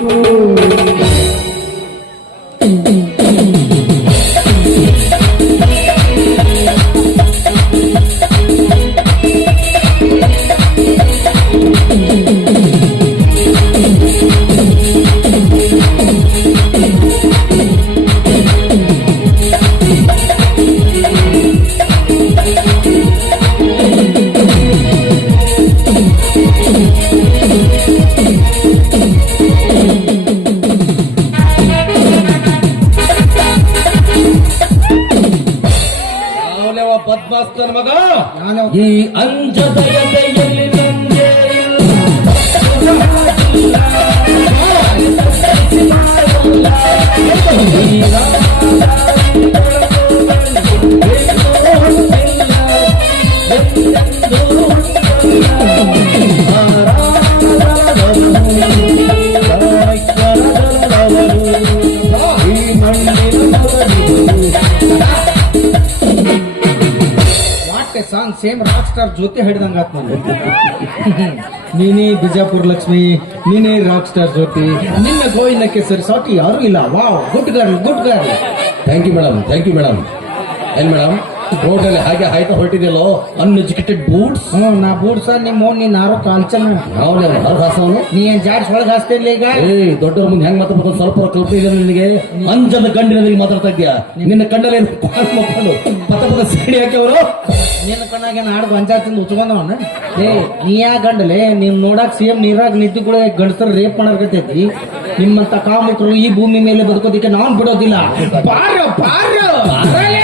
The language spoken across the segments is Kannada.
ಯಾವಲೆವ ಸೇಮ್ ರಾಕ್ ಸ್ಟಾರ್ ಜೊತೆ ಹಿಡ್ದಂಗ ನಾನು. ಬಿಜಾಪುರ ಲಕ್ಷ್ಮಿ, ನೀನೇ ರಾಕ್ ಸ್ಟಾರ್ ಜ್ಯೋತಿ, ನಿನ್ನ ಗೋವಿಂದಕ್ಕೆ ಸರಿ ಸಾಟಿ ಯಾರು ಇಲ್ಲ. Wow, good girl good girl. Thank you madam thank you madam ಏನ್ ಮೇಡಮ್ ರೋಡಲ್ಲಿ ಹಾಗೆ ಹಾಯ್ತಾ ಹೊರಟಿದೆಯಲ್ಲೋ? ಅನ್ಎಜುಕೇಟೆಡ್ ಬೂಟ್ಸ್ ಹ್ಞೂ ನಾ ಬೂಟ್ಸ್ ನಿಮ್ಮ ನೀನ್ ಕಾಲ್ಚನ ನಾವು ಹೊರಗೆ ಹಾಸವನು ನೀ ಏನ್ ಜಾಡ್ಸ್ ಒಳಗೆ ಹಾಸ್ತಿರ್ಲಿ ಈಗ? ಏ ದೊಡ್ಡವ್ರ ಮುಂದೆ ಹೆಂಗ್ ಮಾತಾಡ್ಬೋದು ಸ್ವಲ್ಪ ಕಲ್ಪಿದೆ ನಿನಗೆ? ಅಂಜದ ಗಂಡಿನಲ್ಲಿ ಮಾತಾಡ್ತಾ ಇದ್ಯಾ ನಿನ್ನ ಕಣ್ಣಲ್ಲಿ ಮಕ್ಕಳು ಪದ ಪದ ಸೇಡಿ ಹಾಕ್ಯವರು? ನಿನ್ನ ಕಣ್ಣಾಗ ತಿಂದು ಉಚ್ಚ ಉಚ್ಕೊಂಡವನ? ಏ ನೀ ಯಾ ಗಂಡಲೆ? ನೀನ್ ನೋಡಕ್ ಸೇಮ್ ನೀರಾಗ ನಿದ್ದು ಕೂಡ ಗಂಡಸರ ರೇಪ್ ಮಾಡಿ ನಿಮ್ಮಂತ ಕಾಮಕರು ಈ ಭೂಮಿ ಮೇಲೆ ಬದುಕೋದಿಕ್ಕೆ ನಾನ್ ಬಿಡೋದಿಲ್ಲ. ಬಾರ ಬಾರ. ಬಾರಲೇ.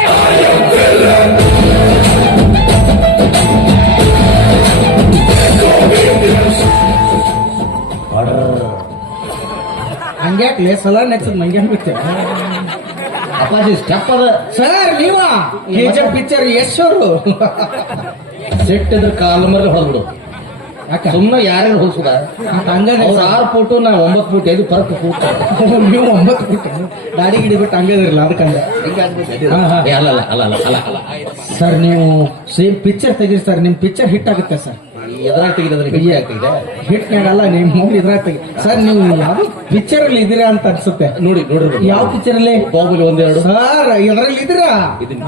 ಹಂಗ್ಯಾಕ್ಲೆ ಸಲ ನೆಕ್ಸ್ಟ್ ನಂಗೆ ಬಿಡ್ತೇವೆ ಅಪ್ಪಾಜಿ ಸ್ಟೆಪ್ ಅದ. ಸರ್ ನೀವು? ಕೆಜಿ ಪಿಕ್ಚರ್ ಯಶ್ ಅವರು. ಸಿಟ್ಟಿದ್ರ ಕಾಲ ಯಾಕ ಸುಮ್ಮನೆ ಯಾರ್ಯಾರು ಹೋಗ್ಸುದ ಅವ್ರ ಆರು ಫೋಟೋ ನಾ ಒಂಬತ್ತು ಫೋಟೋ ಐದು ಪರಕ್ ಕೂತ ನೀವು ಒಂಬತ್ತು ಫೀಟ್. ದಾಡಿ ಗಿಡಿ ಬಿಟ್ಟು ಹಂಗದಿರಲ್ಲ ಹಾ. ಅಲ್ಲ ಅಲ್ಲ ಅಲ್ಲ ಅಲ್ಲ ಅಲ್ಲ ಸರ್ ನೀವು ಸೇಮ್ ಪಿಕ್ಚರ್ ತೆಗೀರಿ ಸರ್. ನಿಮ್ ಪಿಕ್ಚರ್ ಹಿಟ್ ಆಗುತ್ತೆ ಸರ್. ಎದುರಾಗ ತೆಗಿದ್ರೆ ಕೈ ಆಗ್ತಿದೆ. ಹಿಟ್ ನಾಗಲ್ಲ ನಿಮ್ಮ ಮೂವಿ ಇದ್ರ ತೆಗಿ ಸರ್ ನೀವು ಯಾವ ಪಿಕ್ಚರ್ ಅಲ್ಲಿ ಇದೀರಾ ಅಂತ ಅನ್ಸುತ್ತೆ. ನೋಡಿ ನೋಡ್ರಿ ಯಾವ ಪಿಕ್ಚರ್ ಅಲ್ಲಿ? ಬಾಹುಬಲಿ ಒಂದೆರಡು. ಸರ್ ಎದ್ರಲ್ಲಿ ಇದ್ದೀರಾ?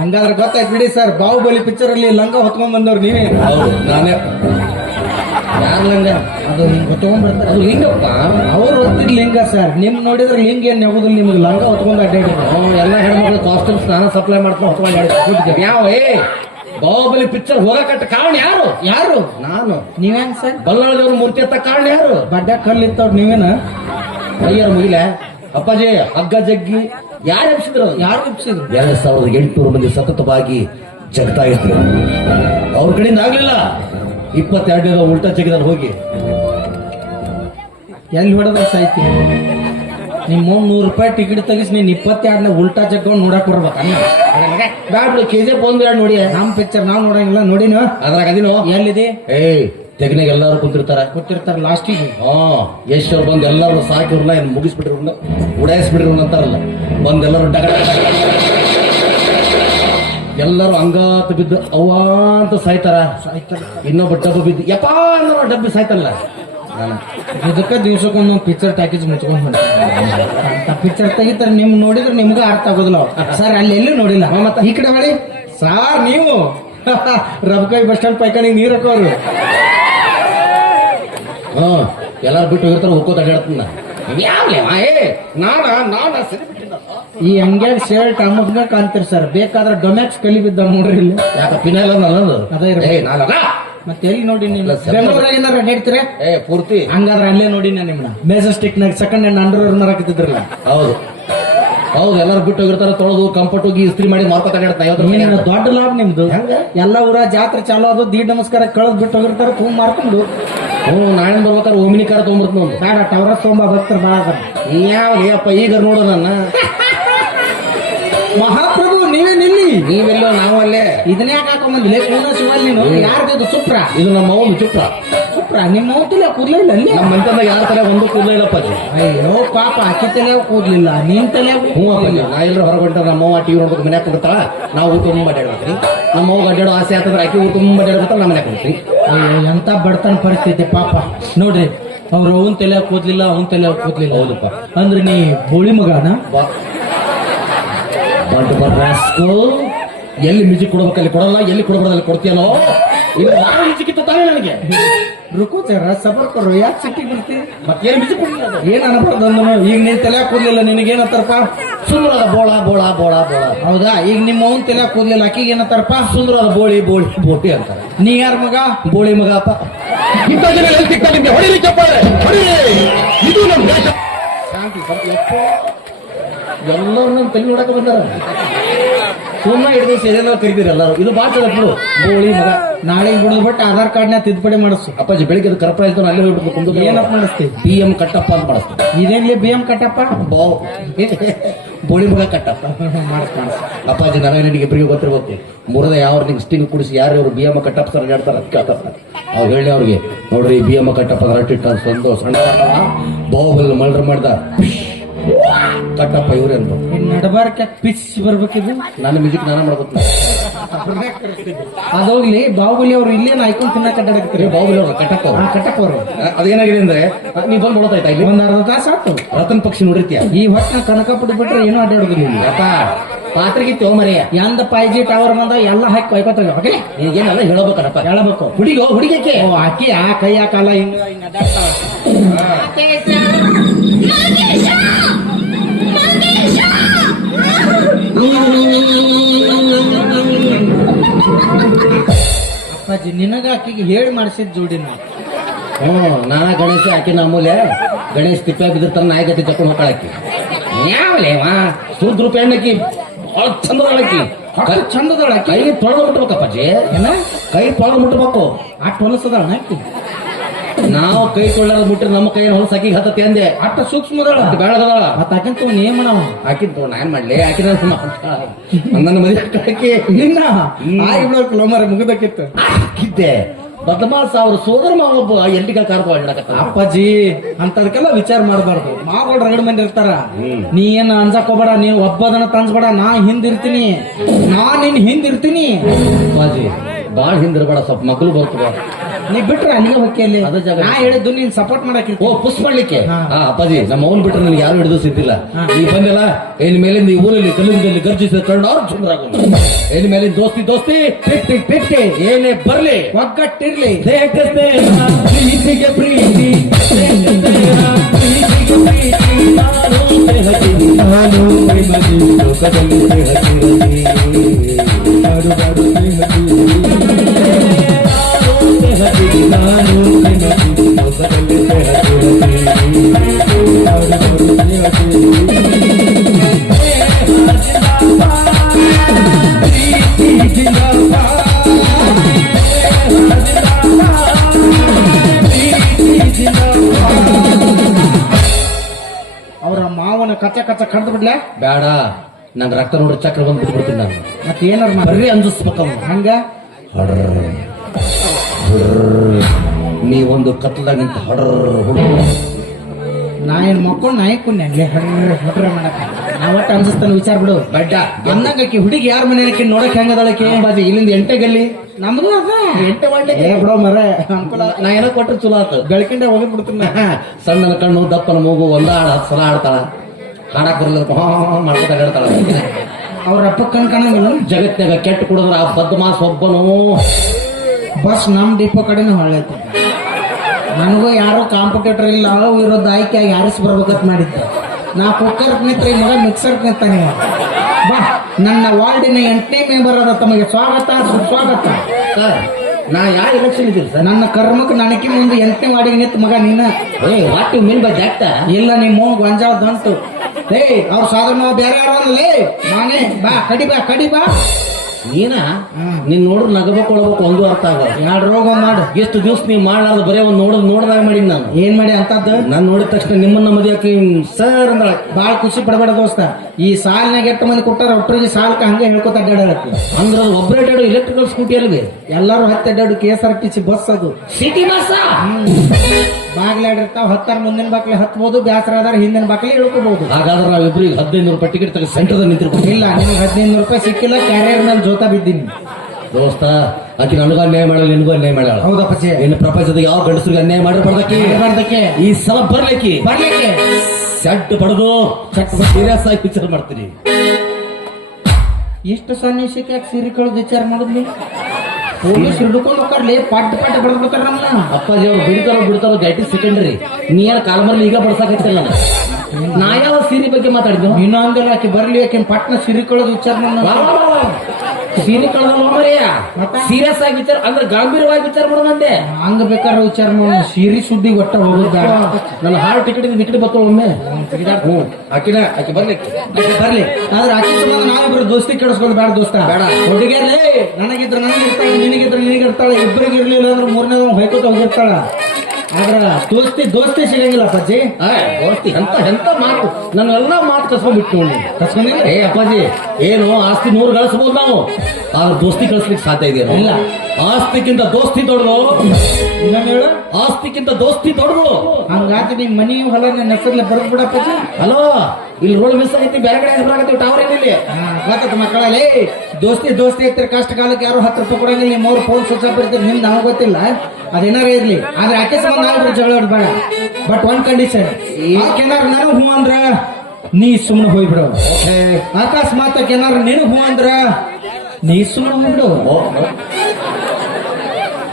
ಹಂಗಾದ್ರೆ ಗೊತ್ತಾಯ್ತು ಬಿಡಿ ಸರ್. ಬಾಹುಬಲಿ ಪಿಕ್ಚರ್ ಅಲ್ಲಿ ಲಂಗ ಹೊತ್ಕೊಂಡ್ ಬಂದವ್ರು ನೀವೇ. ನಾನೇ. ಅದು ಹಿಂಗ್ ಹೊತ್ಕೊಂಡ್ ಬರ್ತಾರೆ ಅದು ಲಿಂಗಪ್ಪ ಅವ್ರು ಹೊತ್ತಿದ್ ಲಿಂಗ ಸರ್. ನಿಮ್ ನೋಡಿದ್ರೆ ಲಿಂಗ ಏನು ಯಾವ್ದಿಲ್ಲ ನಿಮ್ಗೆ. ಲಂಗ ಹೊತ್ಕೊಂಡು ಅಡ್ಡಾಡಿ. ಎಲ್ಲ ಹೆಣ್ಮಕ್ಳು ಕಾಸ್ಟ್ಯೂಮ್ಸ್ ನಾನು ಸಪ್ಲೈ ಮಾಡ್ಕೊಂಡು ಹೊತ್ಕೊಂಡು ಯಾವ ಏ ಬಾಹುಬಲಿ ಪಿಕ್ಚರ್ ಹೋಗಕಟ್ಟ ಕಾರಣ ಯಾರು? ಯಾರು? ನಾನು. ನೀವೇನ್ ಸರ್? ಬಲ್ಲಾಳದವ್ರ ಮೂರ್ತಿ ಎತ್ತ ಕಾರಣ ಯಾರು? ಬಡ್ಡ ಕಲ್ಲು ಇತ್ತವ್ರು ನೀವೇನ? ಅಯ್ಯರ್ ಮುಗಿಲ. ಅಪ್ಪಾಜಿ ಹಗ್ಗ ಜಗ್ಗಿ. ಯಾರು ಎಬ್ಸಿದ್ರು? ಯಾರು ಇಪ್ಸಿದ್ರು ಎರಡ್ ಸಾವಿರದ ಎಂಟುನೂರು ಮಂದಿ ಸತತವಾಗಿ ಜಗ್ತಾ ಇದ್ರು. ಅವ್ರ ಕಡೆಯಿಂದ ಆಗ್ಲಿಲ್ಲ. ಇಪ್ಪತ್ತೆರಡನೇದ ಉಲ್ಟಾ ಜಗಿದಾರ ಹೋಗಿ. ಎಲ್ಲಿ ಹೊಡೆದ್ರೆ ಸಾಯ್ತಿ? ನಿಮ್ಮ ನೂರು ರೂಪಾಯಿ ಟಿಕೆಟ್ ತೆಗಿಸಿ ನೀನು ಇಪ್ಪತ್ತೆರಡನೇ ಉಲ್ಟಾ ಜಗ್ಗೊಂಡ್ ನೋಡಕ್ ಬರ್ಬೇಕು ಅಣ್ಣ ಬ್ಯಾಡ್ರಿ ಕೆ ಜಿ ಒಂದು ಎರಡು ನೋಡಿ. ನಮ್ಮ ಪಿಕ್ಚರ್ ನಾವ್ ನೋಡಂಗಿಲ್ಲ ನೋಡಿನ? ಅದ್ರಾಗ ಅದಿನೋ? ಎಲ್ಲಿದೆ? ಏಯ್ ತೆಗನಾಗ ಎಲ್ಲಾರು ಕುಂತಿರ್ತಾರ? ಕೂತಿರ್ತಾರೆ ಲಾಸ್ಟಿಗೆ ಹಾ ಯಶ್ ಅವ್ರು ಬಂದು ಎಲ್ಲರೂ ಸಾಕಿವ್ರನ್ನ ಏನ್ ಮುಗಿಸ್ಬಿಟ್ರು ಉಡಾಯಿಸ್ಬಿಟ್ರಿ ಅಂತಾರಲ್ಲ. ಬಂದು ಎಲ್ಲರೂ ಡಗ. ಎಲ್ಲರೂ ಅಂಗಾತ ಬಿದ್ದು ಅವ್ವ ಅಂತ ಸಾಯ್ತಾರ. ಇನ್ನೊಬ್ಬ ಡಬ್ಬ ಬಿದ್ದು ಯಪ್ಪ ಅನ್ನೋ ಡಬ್ಬಿ ಸಾಯ್ತಲ್ಲ ನಾನು ಇದಕ್ಕ ದಿವ್ಸಕ್ಕೊಂದು ಪಿಕ್ಚರ್ ಪ್ಯಾಕೇಜ್ ಮುಚ್ಕೊಂಡ್ ಪಿಕ್ಚರ್ ತೆಗಿತಾರೆ ನಿಮ್ ನೋಡಿದ್ರೆ ನಿಮ್ಗ ಅರ್ಥ ಆಗೋದಿಲ್ಲ ಸರ್ ಅಲ್ಲಿ ಎಲ್ಲೂ ನೋಡಿಲ್ಲ. ಮತ್ತೆ ಈ ಕಡೆ ಮಾಡಿ ಸಾರ್ ನೀವು. ರಬಕೈ ಬಸ್ ಸ್ಟ್ಯಾಂಡ್ ಪೈಕಾನಿಗೆ ನೀರ್ ಹಾಕೋರು. ಹಾ ಎಲ್ಲಾರು ಬಿಟ್ಟು ಹೋಗಿರ್ತಾರ ಹೋಗ್ಕೋತ ಅಡ್ಡಾಡ್ತನ ನಾನ ನಾನ ಈ ಅಂಗ್ಯಾಗ ಶರ್ಟ್ ಅಮ್ಮಗ ಕಾಣ್ತೀರಿ ಸರ್. ಬೇಕಾದ್ರೆ ಡೊಮ್ಯಾಕ್ಸ್ ಕಲಿ ಬಿದ್ದ ನೋಡ್ರಿ ಇಲ್ಲಿ. ಯಾಕ ಪಿನಲ್ಲ ಅದು ಅದೇ ನಾನಲ್ಲ. ಮತ್ತೆ ಎಲ್ಲಿ ನೋಡಿ ನೀವು. ಬೆಂಗಳೂರಾಗಿಂದ ನಡೀತೀರ ಏ ಪೂರ್ತಿ. ಹಂಗಾದ್ರೆ ಅಲ್ಲೇ ನೋಡಿ ನಾನು ನಿಮ್ನ. ಮೆಜೆಸ್ಟಿಕ್ ನಾಗ ಸೆಕೆಂಡ್ ಹ್ಯಾಂಡ್ ಅಂಡರ್ ಹಾಕಿದ್ರಲ್ಲ ಹೌದು. ಹೌದು ಎಲ್ಲರೂ ಬಿಟ್ಟು ಹೋಗಿರ್ತಾರ ತೊಳೆದು ಕಂಫರ್ಟ್ ಹೋಗಿ ಇಸ್ತ್ರಿ ಮಾಡಿ ಮಾರ್ಕೊತ ಏನ್ ದೊಡ್ಡ ಲಾಭ ನಿಮ್ದು? ಎಲ್ಲ ಊರ ಜಾತ್ರೆ ಚಾಲು ಅದು ದೀಡ್ ನಮಸ್ಕಾರ ಕಳೆದ್ ಬಿಟ್ಟು ಹೋಗಿರ್ತಾರೆ ತುಂಬ ಮಾರ್ಕೊಂಡು ಹ್ಞೂ ನಾಳೆ ಬರ್ಬೇಕಾದ್ರೆ ಓಮಿನಿ ಕಾರ್ ತೊಗೊಂಡ್ಬರ್ತೀನಿ ಒಂದು ಬೇಡ ಟವರ ತೊಂಬ ಭಕ್ತರು ಅದಾರ. ಯಾವ ಈಗ ನೋಡು ನನ್ನ. ನೀವೆಲ್ಲೋ ನಾವು ಅಲ್ಲೇ ಇದನ್ನೇ ಹಾಕೊಂಬಂದಿಲ್ಲ ಶಿವನ ಶಿವಲ್ ನೀನು. ಯಾರ್ದು ಸುಪ್ರ. ಇದು ನಮ್ಮ ಅವನು ಚುಪ್ರ. ಸುಪ್ರ. ನಿಮ್ಮ ಕೂದಲೇ ಇಲ್ಲ ಅಲ್ಲಿ? ನಮ್ಮ ಮಂತಂದ ಯಾರ ತಲೆ ಒಂದು ಕೂದಲೇ ಇಲ್ಲಪ್ಪ. ಅಯ್ಯೋ ಪಾಪ ಅಕ್ಕಿ ತಲೆ ಕೂದಲಿಲ್ಲ. ನಿನ್ ತಲೆ ಹ್ಞೂ ಅಪ್ಪ ನಾ ಎಲ್ಲರೂ ಹೊರಗೊಂಡ್ರೆ ನಮ್ಮ ಅವ್ವ ಟಿವಿ ನೋಡ್ಬೇಕು ಮನ್ಯಾಗ ಕೊಡ್ತಾಳ ನಾವು ತುಂಬ ಅಡ್ಡಾಡ್ಬೇಕ್ರಿ ನಮ್ಮ ಅವ್ಗ ಅಡ್ಡಾಡೋ ಆಸೆ ಆಗ್ತದ್ರೆ ಆಕಿ ಊಟ ತುಂಬ ಅಡ್ಡಾಡ್ಬೇಕು ನಮ್ಮ ಮನ್ಯಾಗ ಕೊಡ್ತೀವಿ ಅಯ್ಯೋ ಎಂತ ಬಡತನ ಪರಿಸ್ಥಿತಿ ಪಾಪ. ನೋಡ್ರಿ ಅವ್ರು ಅವನ್ ತಲೆ ಕೂದ್ಲಿಲ್ಲ ಅವನ್ ತಲೆ ಕೂದ್ಲಿಲ್ಲ. ಹೌದಪ್ಪ. ಅಂದ್ರೆ ನೀ ಬೋಳಿ ಮಗನ ಬಟ್ ಬಟ್ ರಾಸ್ಕೋ ಎಲ್ಲಿ ಮ್ಯೂಸಿಕ್ ಕೊಡ್ಬೇಕಲ್ಲಿ ಕೊಡಲ್ಲ ಎಲ್ಲಿ ಕೊಡಬಾರ್ದಲ್ಲಿ ಕೊಡ್ತೀಯಲ್ಲೋ ಇಲ್ಲ ನಾನು ಮ್ಯೂಸಿಕ್ ಇತ್ತು ತಾನೇ ನನಗೆ. ರುಕು ಜರ ಸಬರ್ ಕೊರು ಯಾಕೆ ಸಿಟ್ಟಿ ಬಿಡ್ತಿ ಮತ್ತೇನು ಮ್ಯೂಸಿಕ್ ಕೊಡಲಿಲ್ಲ ಅದು? ಏನ್ ಅನ್ಬಾರ್ದು ಅಂದನು ಈಗ ನೀನ್ ತಲೆ ಕೂದಲಿಲ್ಲ ನಿನಗೇನತ್ತಾರಪ್ಪ ಸುಂದರ ಸುಂದರದ ಬೋಳ ಬೋಳ ಬೋಳ ಬೋಳ. ಹೌದಾ? ಈಗ ನಿಮ್ಮ ಅವನ್ ತಲೆ ಕೂದಲಿಲ್ಲ ಆಕಿಗೆ ಏನತ್ತಾರಪ್ಪ ಸುಂದರ ಬೋಳಿ ಬೋಳಿ ಬೋಟಿ ಅಂತಾರೆ. ನೀ ಯಾರ ಮಗ? ಬೋಳಿ ಮಗ ಅಪ್ಪ. ಇಂಥ ಜನ ಎಲ್ಲಿ ನಿಮ್ಗೆ? ಚಪ್ಪಾಳೆ ಇದು ನಮ್ಮ ದೇಶ. ಶಾಂತಿ. ಎಲ್ಲರೂ ನಮ್ಮ ತಲೆ ನೋಡಕ್ಕೆ ಬಂದಾರ. ಸುಮ್ಮನೆ ಹಿಡಿದು ಸೇರಿನ ಕರಿತೀರಿ ಎಲ್ಲರೂ. ಇದು ಬಾ ಬಿಡು. ಬೋಳಿ ಮಗ. ನಾಳೆ ಬಿಡೋದು ಬಟ್ ಆಧಾರ್ ಕಾರ್ಡ್ನ ತಿದ್ದುಪಡಿ ಮಾಡಿಸು. ಅಪ್ಪಾಜಿ ಬೆಳಿಗ್ಗೆ ಅದು ಕರ್ಪ ಆಯ್ತು ಅಲ್ಲೇ ಹೋಗ್ಬಿಟ್ಟು ಏನಪ್ಪ ಮಾಡಿಸ್ತಿ ಬಿ ಎಂ ಕಟ್ಟಪ್ಪ ಅಂತ ಮಾಡಿಸ್ತು. ಇದೇನ್ಲಿ ಬಿ ಎಂ ಕಟ್ಟಪ್ಪ? ಬಾವ್. ಬೋಳಿ ಮಗ ಕಟ್ಟಪ್ಪ. ಮಾಡಿಸ್ ಮಾಡಿಸ್. ಅಪ್ಪಾಜಿ ನನಗೆ ನಿನಗೆ ಇಬ್ಬರಿಗೆ ಗೊತ್ತಿರ್ಬೇಕು. ಮುರದ ಯಾವ ನಿಂಗೆ ಸ್ಟಿಂಗ್ ಕುಡಿಸಿ ಯಾರು ಇವರು ಬಿ ಎಂ ಕಟ್ಟಪ್ಪ ಸರ್ ಹೇಳ್ತಾರೆ ಅಂತ ಕೇಳ್ತಾರೆ. ಅವ್ರು ಹೇಳಿ ಅವ್ರಿಗೆ ನೋಡ್ರಿ ಬಿ ಎಂ ಕಟ್ಟಪ್ಪ ರಟ್ಟಿಟ್ಟ ಸಣ್ಣ ಬಾಹುಬಲ್ ಮಲ್ಡ್ರ್ ಮಾಡ್ದ. ಕಟ್ಟಪ್ಪ ಇವ್ರೆ ಅಂತ ನಡಬಾರ್ಕ ಪಿಚ್ ಬರ್ಬೇಕಿದ್ರು ನನ್ನ ಮ್ಯೂಸಿಕ್ ನಾನು ಮಾಡ್ಬೇಕು. ಅದೋಗ್ಲಿ ಬಾಹುಬಲಿ ಅವ್ರು ಇಲ್ಲೇನು ಐಕೊಂಡ್ ತಿನ್ನಕ್ ಅಡ್ಡಾಡಕತ್ತೀರಿ ಬಾಹುಬಲಿ ಅವ್ರ ಕಟ್ಟಪ್ಪ ಅವ್ರು. ಕಟ್ಟಪ್ಪ ಅವ್ರು. ಅದೇನಾಗಿದೆ ಅಂದ್ರೆ ನೀವು ಬಂದ್ ನೋಡ್ತಾ ಇಲ್ಲಿ? ಒಂದ್ ಅರ್ಧ ತಾಸ ಆತು. ರತನ್ ಪಕ್ಷಿ ನೋಡಿರ್ತೀಯ? ಈ ಹೊಟ್ಟ ಕನಕ ಪುಡಿ ಬಿಟ್ರೆ ಏನೂ ಅಡ್ಡಾಡುದಿಲ್ಲ ಇಲ್ಲಿ. ಪಾತ್ರಿಗೆ ಪಾತ್ರೆಗೆ ತೋಮರೆಯ ಎಂದ ಫೈವ್ ಜಿ ಟವರ್ ಬಂದ ಎಲ್ಲ ಹಾಕಿ ಕೊಯ್ಕೋತಾಗ ಓಕೆ ಈಗೇನಲ್ಲ ಹೇಳಬೇಕಪ್ಪ ಹೇಳಬೇಕು. ಹುಡುಗಿ ಹುಡುಗಕ್ಕೆ ಓ ಹಾಕಿ ಆ ಕೈ ಆ ಕಾಲ ಹಿಂಗ ಅಪ್ಪಾಜಿ ನಿನಗ ಆಕಿಗೆ ಹೇಳಿ ಮಾಡಿಸಿದ್ ಜೋಡಿ ನಾ. ಹ್ಮ್ ನಾ ಗಣೇಶ ಆಕೆ ಅಮೂಲ್ಯ ಗಣೇಶ್ ತಿಪ್ಪ ಬಿದ್ದಿರ್ತಾರ ನಾಯಕತೆ ತಕೊಂಡು ಹೋಗ್ಕೊಳಕಿ ಯಾವಲೇವಾ ಸೂದ್ರ ರೂಪಾಯಿ ಹೆಣ್ಣಕಿ ಬಹಳ ಚಂದ ಆಕಿ. ಕೈ ಚಂದದಳ ಕೈ ತೊಳೆದು ಮುಟ್ಬೇಕಪ್ಪಾಜಿ. ಏನ? ಕೈ ತೊಳೆದು ಮುಟ್ಬೇಕು. ಆ ಹೊಲಸದಳ ಆಕಿ. ನಾವು ಕೈ ಕೊಳ್ಳದ ಬಿಟ್ಟರೆ ನಮ್ಮ ಕೈ ಹೊಲಸ ಆಕಿಗೆ ಹತ್ತತಿ ಅಂದೆ. ಅಷ್ಟ ಸೂಕ್ಷ್ಮದಳ ಬೆಳಗದಳ ಮತ್ತ ಆಕಿಂತ ನೇಮ ನಾವು ಆಕಿನ್ ತಗೊಂಡ್ ನಾನ್ ಮಾಡ್ಲಿ ಆಕಿನ ನನ್ನ ಮದುವೆ ಆಕಿ ನಿನ್ನ ಆಗಿ ಬಿಡೋಕ್ ಲೋಮರ ಮುಗಿದಕ್ಕಿತ್ತು ಹಾಕಿದ್ದೆ. ಬದಮಾಸ್ ಅವ್ರ ಸೋದರ ಮಾವ ಒಬ್ಬ ಎಲ್ಲಿಗೆ ಕರ್ದು ಅಪ್ಪಾಜಿ. ಅಂತದಕ್ಕೆಲ್ಲ ವಿಚಾರ ಮಾಡಬಾರ್ದು. ಮಾವಗಳು ರಗಡ್ ಮಂದಿ ಇರ್ತಾರ. ನೀ ಏನ್ ಅನ್ಸಕ್ ಹೋಗ್ಬೇಡ ನೀನ್ ಒಬ್ಬದನ್ನ ತಂದ್ಬೇಡ ನಾ ಹಿಂದಿರ್ತೀನಿ ನಾ ನಿನ್ ಹಿಂದಿರ್ತೀನಿ ಅಪ್ಪಾಜಿ ಬಾಳ ಹಿಂದಿರ್ಬೇಡ ಸ್ವಲ್ಪ ಮಕ್ಕಳು ಬರ್ತವ ನೀ ಬಿಟ್ರೆ ಅಲ್ಲಿಗೆ ಜಾಗ. ನಾ ಹೇಳಿದ್ದು ನೀನ್ ಸಪೋರ್ಟ್ ಮಾಡಕ್ಕೆ ಓ ಪುಸ್ ಮಾಡ್ಲಿಕ್ಕೆ? ಹಾ. ಅಪ್ಪಾಜಿ ನಮ್ಮ ಅವನ್ ಬಿಟ್ರೆ ನನಗೆ ಯಾರು ಹಿಡಿದು ಸಿದ್ದಿಲ್ಲ. ಈ ಬಂದಿಲ್ಲ ಇನ್ ಮೇಲಿಂದ ಈ ಊರಲ್ಲಿ ಕಲಿಂಗದಲ್ಲಿ ಗರ್ಜಿಸಿದ ಕಂಡು ಅವ್ರು ಚಂದ್ರಾಗೋದು ಎಲ್ಲಿ ಮೇಲಿಂದ ದೋಸ್ತಿ ದೋಸ್ತಿ ಪಿಟ್ಟಿ ಪಿಟ್ಟಿ ಏನೇ ಬರ್ಲಿ. ಒಗ್ಗಟ್ಟಿರ್ಲಿ. ಸ್ನೇಹ, ಪ್ರೀತಿಗೆ ಪ್ರೀತಿ ನಾನು ನಿಮ್ಮಲ್ಲಿ ಲೋಕದಲ್ಲಿ ದೇಹದಲ್ಲಿ ಅವರ ಮಾವನ ಕಚ್ಚ ಕಚ್ಚ ಕಡ್ದು ಬಿಡ್ಲೆ? ಬೇಡ ನನ್ನ ರಕ್ತ ನೋಡ್ರಿ ಚಕ್ರ ಬಂದು ಬಿಟ್ಬಿಡ್ತೀನಿ ನಾನು. ಮತ್ತೆ ಏನಾರ ಬರ್ರಿ ಅಂಜಿಸ್ಬೇಕು ಅವ್ನು. ಹಂಗ. ನೀವೊಂದು ಕತ್ಲಾಗ ನಿಂತು ಹಡ್ರ್ ಹುಡುಗ ನಾ ಏನ್ ನಾಯ್ಕು ನಾಯಿ ಕುನ್ನೆ ಹೊಟ್ರೆ ಮಾಡಕ ನಾ ಒಟ್ಟು ಅನ್ಸಿಸ್ತಾನ ವಿಚಾರ ಬಿಡು. ಬಡ್ಡ. ಅಂದಂಗ ಆಕಿ ಹುಡುಗಿ ಯಾರ ಮನೆ ಆಕಿ? ನೋಡಕ್ ಹೆಂಗದಳಕಿ ಬಾಜಿ ಇಲ್ಲಿಂದ ಎಂಟೆ ಗಲ್ಲಿ ನಮ್ದು ಅದ. ಎಂಟೆ ಮಾಡ್ಲಿಕ್ಕೆ ಬಿಡೋ ಮರ ಅನುಕೂಲ ನಾ ಏನೋ ಕೊಟ್ರೆ ಚಲೋ ಆತು. ಬೆಳಕಿಂಡ ಹೋಗಿ ಬಿಡ್ತೀನಿ ಸಣ್ಣನ ಕಣ್ಣು ದಪ್ಪನ ಮೂಗು ಒಂದ ಹಾಡ ಹತ್ತು ಸಲ ಆಡ್ತಾಳ ಹಾಡಕ್ ಬರಲ್ಲ ಮಾಡ್ಕೊತ ಹೇಳ್ತಾಳ. ಅವ್ರ ಅಪ್ಪ ಕಣ್ ಕಾಣಂಗಿಲ್ಲ. ಜಗತ್ತಿನಾಗ ಕೆಟ್ಟ ಕುಡಿದ್ರ ಆ ಬದ್ಮಾಸ್ ಒಬ್ಬನು. ಬಸ್ ನಮ್ ಡಿಪೋ ಕಡೆನೂ ಹೊಳ್ಳೈತಿ ನನಗೂ ಯಾರು ಕಾಂಪಿಟೇಟರ್ ಇಲ್ಲ ವಿರೋಧ ಆಯ್ಕೆ ಆಗಿ ಯಾರಿಸ್ ಬರ್ಬೇಕಂತ ಮಾಡಿದ್ದೆ. ನಾ ಕುಕ್ಕರ್ ನಿಂತ್ರೆ ಮಗ ಮಿಕ್ಸರ್ ನಿಂತಾನೆ. ಬಾ ನನ್ನ ವಾರ್ಡಿನ ಎಂಟನೇ ಮೆಂಬರ್ ಅದ ತಮಗೆ ಸ್ವಾಗತ ಸುಸ್ವಾಗತ. ಸರ್ ನಾ ಯಾವ ಎಲೆಕ್ಷನ್ ಇದ್ದೀರಿ ಸರ್? ನನ್ನ ಕರ್ಮಕ್ಕೆ ನನಗೆ ಮುಂದೆ ಎಂಟನೇ ವಾರ್ಡಿಗೆ ನಿಂತ ಮಗ ನೀನ. ಏ what you buzz by that ಇಲ್ಲ ನಿಮ್ಮ ಮೋನ್ ಗೊಂಜಾಳ ದಂಟು. ಏಯ್ ಅವ್ರ ಸಾಧನ ಬೇರೆ ಯಾರು ಲೇ ನಾನೇ ಬಾ ಕಡಿ ಬಾ ಕಡಿ ಬಾ. ನೀನ? ಹ್ಮ್. ನೀನ್ ನೋಡ್ರ ನಗಬೇಕು ಒಳಬೇಕು ಒಂದು ಅರ್ಥ ಆಗ ಎರಡು ರೋಗ ಮಾಡ್. ಎಷ್ಟು ದಿವಸ ನೀವು ಮಾಡಲಾರ್ದು ಬರೇ ಒಂದ್ ನೋಡ್ ನೋಡ್ದಾಗ ಮಾಡಿ ನಾನು. ಏನ್ ಮಾಡಿ ಅಂತದ್ದು? ನಾನು ನೋಡಿದ ತಕ್ಷಣ ನಿಮ್ಮನ್ನ ಮದುವೆ ಸರ್ ಅಂದ್ರೆ ಬಾಳ ಖುಷಿ ಪಡಬೇಡ ದೋಸ್ತ. ಈ ಸಾಲಿನಾಗ ಗೆಟ್ಟ ಮಂದಿ ಕೊಟ್ಟಾರ ಒಟ್ಟರಿಗೆ ಸಾಲಕ್ಕೆ ಹಂಗೆ ಹೇಳ್ಕೊತ ಅಡ್ಡಾಡತ್ತೆ ಅಂದ್ರೆ ಒಬ್ಬರೇ ಎಲೆಕ್ಟ್ರಿಕಲ್ ಸ್ಕೂಟಿ ಅಲ್ಲಿಗೆ ಎಲ್ಲರೂ ಹತ್ತಿ ಅಡ್ಡಾಡು K S R T C bus ಅದು ಸಿಟಿ ಬಸ್ ಬಾಗ್ಲಾಡಿರ್ತಾವ ಹತ್ತಾರ ಮುಂದಿನ ಬಾಕ್ಲಿ ಹತ್ಬೋದು ಬ್ಯಾಸರ ಆದ್ರೆ ಹಿಂದಿನ ಬಾಕ್ಲಿ ಇಳ್ಕೋಬಹುದು ಹಾಗಾದ್ರೆ ನಾವಿಬ್ರಿಗೆ ಹದಿನೈದು ರೂಪಾಯಿ ಟಿಕೆಟ್ ತಗೊಂಡು ಸೆಂಟರ್ದಾಗ ನಿಂತಿರ್ಬೋದು. ಇಲ್ಲ ನಿಮ್ಗೆ ಹದಿನೈದು ರೂಪಾಯಿ ಸಿಕ್ಕಿಲ್ಲ ಕ್ಯಾರಿಯರ್ ನಾನು ಜೋತಾ ಬಿದ್ದೀನಿ. ದೋಸ್ತ ಆಕಿ ನನಗೂ ಅನ್ಯಾಯ ಮಾಡಲ್ಲ ನಿನಗೂ ಅನ್ಯಾಯ ಮಾಡಲ್ಲ. ಹೌದಪ್ಪ ಇನ್ನು ಪ್ರಪಂಚದ ಯಾವ ಗಂಡಸರಿಗೆ ಅನ್ಯಾಯ ಮಾಡಿರ್ಬಾರ್ದಕ್ಕೆ ಬರ್ದಕ್ಕೆ ಈ ಸಲ ಬರ್ಲಿಕ್ಕೆ? ಬರ್ಲಿಕ್ಕೆ. ಸೆಡ್ ಬಡದು ಸೀರಿಯಸ್ ಆಗಿ ವಿಚಾರ ಮಾಡ್ತೀನಿ. ಎಷ್ಟು ಸನ್ನಿವೇಶಕ್ಕೆ ಯಾಕೆ ಸೀರೆ ಕಳೆದು ವಿಚಾರ ಮಾಡಿದ್ವಿ ಪೊಲೀಸ್ ಹಿಡ್ಕೊಂಡು ಹೋಗ್ತಾರ್ಲಿ ಪಟ್ ಪಟ್ ಬಡ್ದು ಬಿಡ್ತಾರ ನಮ್ಮನ್ನ. ಅಪ್ಪಾಜಿ ಅವ್ರು ಬಿಡ್ತಾರೋ ಬಿಡ್ತಾರೋ ಗಟ್ಟಿ ಸೆಕೆಂಡರಿ ನೀ ಏನ್ ಕಾಲ್ಮರ್ಲಿ ಈಗ ಬಡ್ಸಾಕತ್ತಿಲ್ಲ ನಾನು? ನಾ ಯಾವ ಸೀರೆ ಬಗ್ಗೆ ಮಾತಾಡಿದ್ವಿ ನೀನು ಅಂದಲ್ಲ ಆಕೆ ಬರ್ಲಿ ಆಕೆ ಪಟ್ನ ಸಿರಿಕೊಳ್ಳೋದು ವಿಚಾರ ನನ್ನ ಸೀರೆ ಕಳೆದಲ್ಲ ಮರೆಯ ಸೀರಿಯಸ್ ಆಗಿ ವಿಚಾರ ಅಂದ್ರೆ ಗಂಭೀರವಾಗಿ ವಿಚಾರ ಮಾಡೋದಂದೆ ಹಂಗ ಬೇಕಾದ್ರೆ ವಿಚಾರ ಮಾಡೋಣ. ಸೀರಿ ಸುದ್ದಿ ಒಟ್ಟ ಹೋಗುದ? ನನ್ನ ಹಾಳು ಟಿಕೆಟ್ ಟಿಕೆಟ್ ಬರ್ತಾವ ಒಮ್ಮೆ. ಆಕಿನ ಆಕಿ ಬರ್ಲಿಕ್ಕೆ ಬರ್ಲಿ. ಆದ್ರೆ ಆಕಿ ನಾವಿಬ್ರು ದೋಸ್ತಿ ಕೆಡಿಸ್ಕೊಂಡು ಬೇಡ ದೋಸ್ತ. ಬೇಡ. ಹುಡುಗಿಯರ್ಲಿ ನನಗಿದ್ರೆ ನನಗಿರ್ತಾಳೆ ನಿನಗಿದ್ರೆ ನಿನಗಿರ್ತಾಳೆ ಇಬ್ಬರಿಗೆ ಇರ್ಲಿಲ್ಲ ಅಂದ್ರೆ ಮೂರನೇದವ್ ಹೊಯ್ಕೋತ ಹೋಗಿರ್ತಾಳ. ಆದ್ರ ದೋಸ್ತಿ ದೋಸ್ತಿ ಸಿಗಂಗಿಲ್ಲ ಅಪ್ಪಾಜಿ. ಆ, ದೋಸ್ತಿ ಎಂತ ಎಂತ ಮಾತು? ನನ್ನೆಲ್ಲ ಮಾತು ಕಸ್ಕೊಂಡ್ಬಿಟ್ಟು ನೋಡಿ ಕಸ್ಕೊಂಡಿಲ್ಲ ಏ ಅಪ್ಪಾಜಿ ಏನು ಆಸ್ತಿ ನೂರು ಗಳಿಸ್ಬೋದು ನಾವು. ಆದ್ರೆ ದೋಸ್ತಿ ಕಳಿಸ್ಲಿಕ್ಕೆ ಸಾಧ್ಯ ಇದೆಯಾ ಇಲ್ಲ. ಆಸ್ತಿಗಿಂತ ದೋಸ್ತಿ ದೊಡ್ಡದು. ಇನ್ನೊಂದು ಹೇಳು. ಆಸ್ತಿಗಿಂತ ದೋಸ್ತಿ ದೊಡ್ಡದು. ಹಂಗಾದ್ರೆ ನಿಮ್ ಮನೆ ಹೊಲ ನನ್ನ ಹೆಸರ್ಲೆ ಬರ್ದ್ ಬಿಡಪ್ಪಾಜಿ ಹಲೋ ಇಲ್ಲಿ ರೋಡ್ ಮಿಸ್ ಆಗೈತಿ ಬೇರೆ ಕಡೆ ಬರಾಕತ್ತೀವಿ ಟವರ್ ಏನಿಲ್ಲ ಗೊತ್ತೈತೆ ಮಕ್ಕಳಲ್ಲಿ. ದೋಸ್ತಿ ದೋಸ್ತಿ ಇರ್ತಾರೆ ಕಷ್ಟ ಕಾಲಕ್ಕೆ ಯಾರು ಹತ್ತು ರೂಪಾಯಿ ಕೊಡಂಗಿಲ್ಲ ನಿಮ್ಮ ಅವ್ರು ಫೋನ್ ಸ್ವಿಚ್ ಆಫ್ ಇರ್ತಾರೆ ನಿಮ್ದು ನಮಗೆ ಗೊತ್ತಿಲ್ಲ. ಅದೇನಾರ ಇರ್ಲಿ. ಆದ್ರೆ ಆಕೆ ಸಂಬಂಧ ನಾವಿಬ್ರು ಜಗಳ ಬೇಡ. ಬಟ್ ಒಂದ್ ಕಂಡೀಷನ್ ಏನಾರು ನಾನು ಹೂ ಅಂದ್ರ ನೀ ಸುಮ್ಮನೆ ಹೋಗ್ಬಿಡು. ಅಕಸ್ಮಾತ್ ಏನಾರು ನೀನು ಹೂ ಅಂದ್ರ ನೀ ಸುಮ್ಮನೆ ಹೋಗ್ಬಿಡು.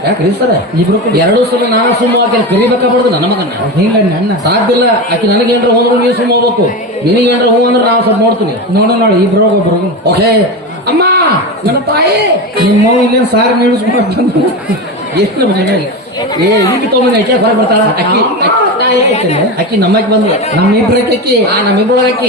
ಯಾಕ್ರಿ ಸರ್ ಇಬ್ರು ಎರಡೂ ಸಲ ನಾನು ಸುಮ್ಮ ಆಕೆ ಕರಿಬೇಕಾಗ್ಬಾರ್ದು ನನ್ನ ಮಗನ ಹಿಂಗ ನನ್ನ. ಸಾಧ್ಯ ಇಲ್ಲ ಆಕೆ ನನಗೆ ಏನ್ರ ಹೋದ್ರು ನೀವು ಸುಮ್ಮ ಹೋಗ್ಬೇಕು. ನಿನಗೇನ್ರ ಏನ್ರ ಹೂ ಅಂದ್ರೆ ನಾವು ಸ್ವಲ್ಪ ನೋಡ್ತೀನಿ. ನೋಡು ನೋಡಿ ಇಬ್ರು ಒಬ್ರು. ಓಕೆ. ಅಮ್ಮ! ನನ್ನ ತಾಯಿ! ನಿಮ್ಮ ಇನ್ನೇನು ಸಾರಿ ಸುಮ್ಮ ಎಷ್ಟು ಮನೆ ಏ ಈಗ ತೊಗೊಂಡು ಅಕ್ಕಿ ಹೊರಗೆ ಬರ್ತಾಳ? ಅಕ್ಕಿ ಅಕ್ಕಿ ಅಕ್ಕಿ ನಮ್ಮಕ್ಕೆ ಬಂದ್ಲು. ನಮ್ಮ ಇಬ್ರಕ್ಕೆ ಆ ನಮ್ಮಿಬ್ಬಳು ಅಕ್ಕಿ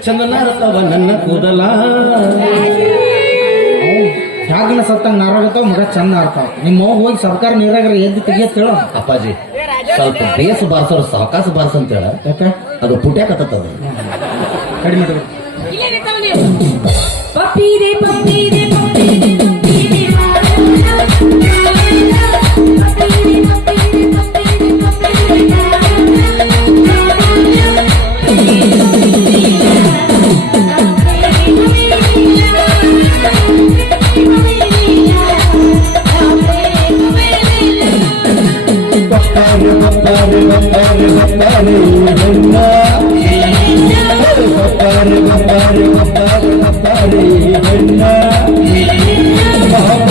ಎಷ್ಟು ಚಂದನ ಇರುತ್ತವ ನನ್ನ ಕೂದಲ. ಹ್ಯಾಗನ ಸತ್ತಂಗ ನಾರಾಗತ್ತಾವ ಮಗ ಚಂದ ಆಡ್ತಾವ. ನಿಮ್ಮ ಅವ್ವ ಹೋಗಿ ಸರ್ಕಾರ ನೀರಾಗ್ರ ಎದ್ದು ತೆಗಿಯತ್ತೇಳ ಅಪ್ಪಾಜಿ ಸ್ವಲ್ಪ ಬೇಸ್ ಬಾರ್ಸೋರು ಸಾವಕಾಶ ಬಾರ್ಸ ಅಂತ ಹೇಳ. ಯಾಕೆ? ಅದು ಪುಟ್ಯಾಕತ್ತದ ಕಡಿಮೆ ಪಪ್ಪಿ ಪಪ್ಪಿ ಪಪ್ಪಿ ಪಪ್ಪೀರೆ ಪಪ್ಪೀರೆ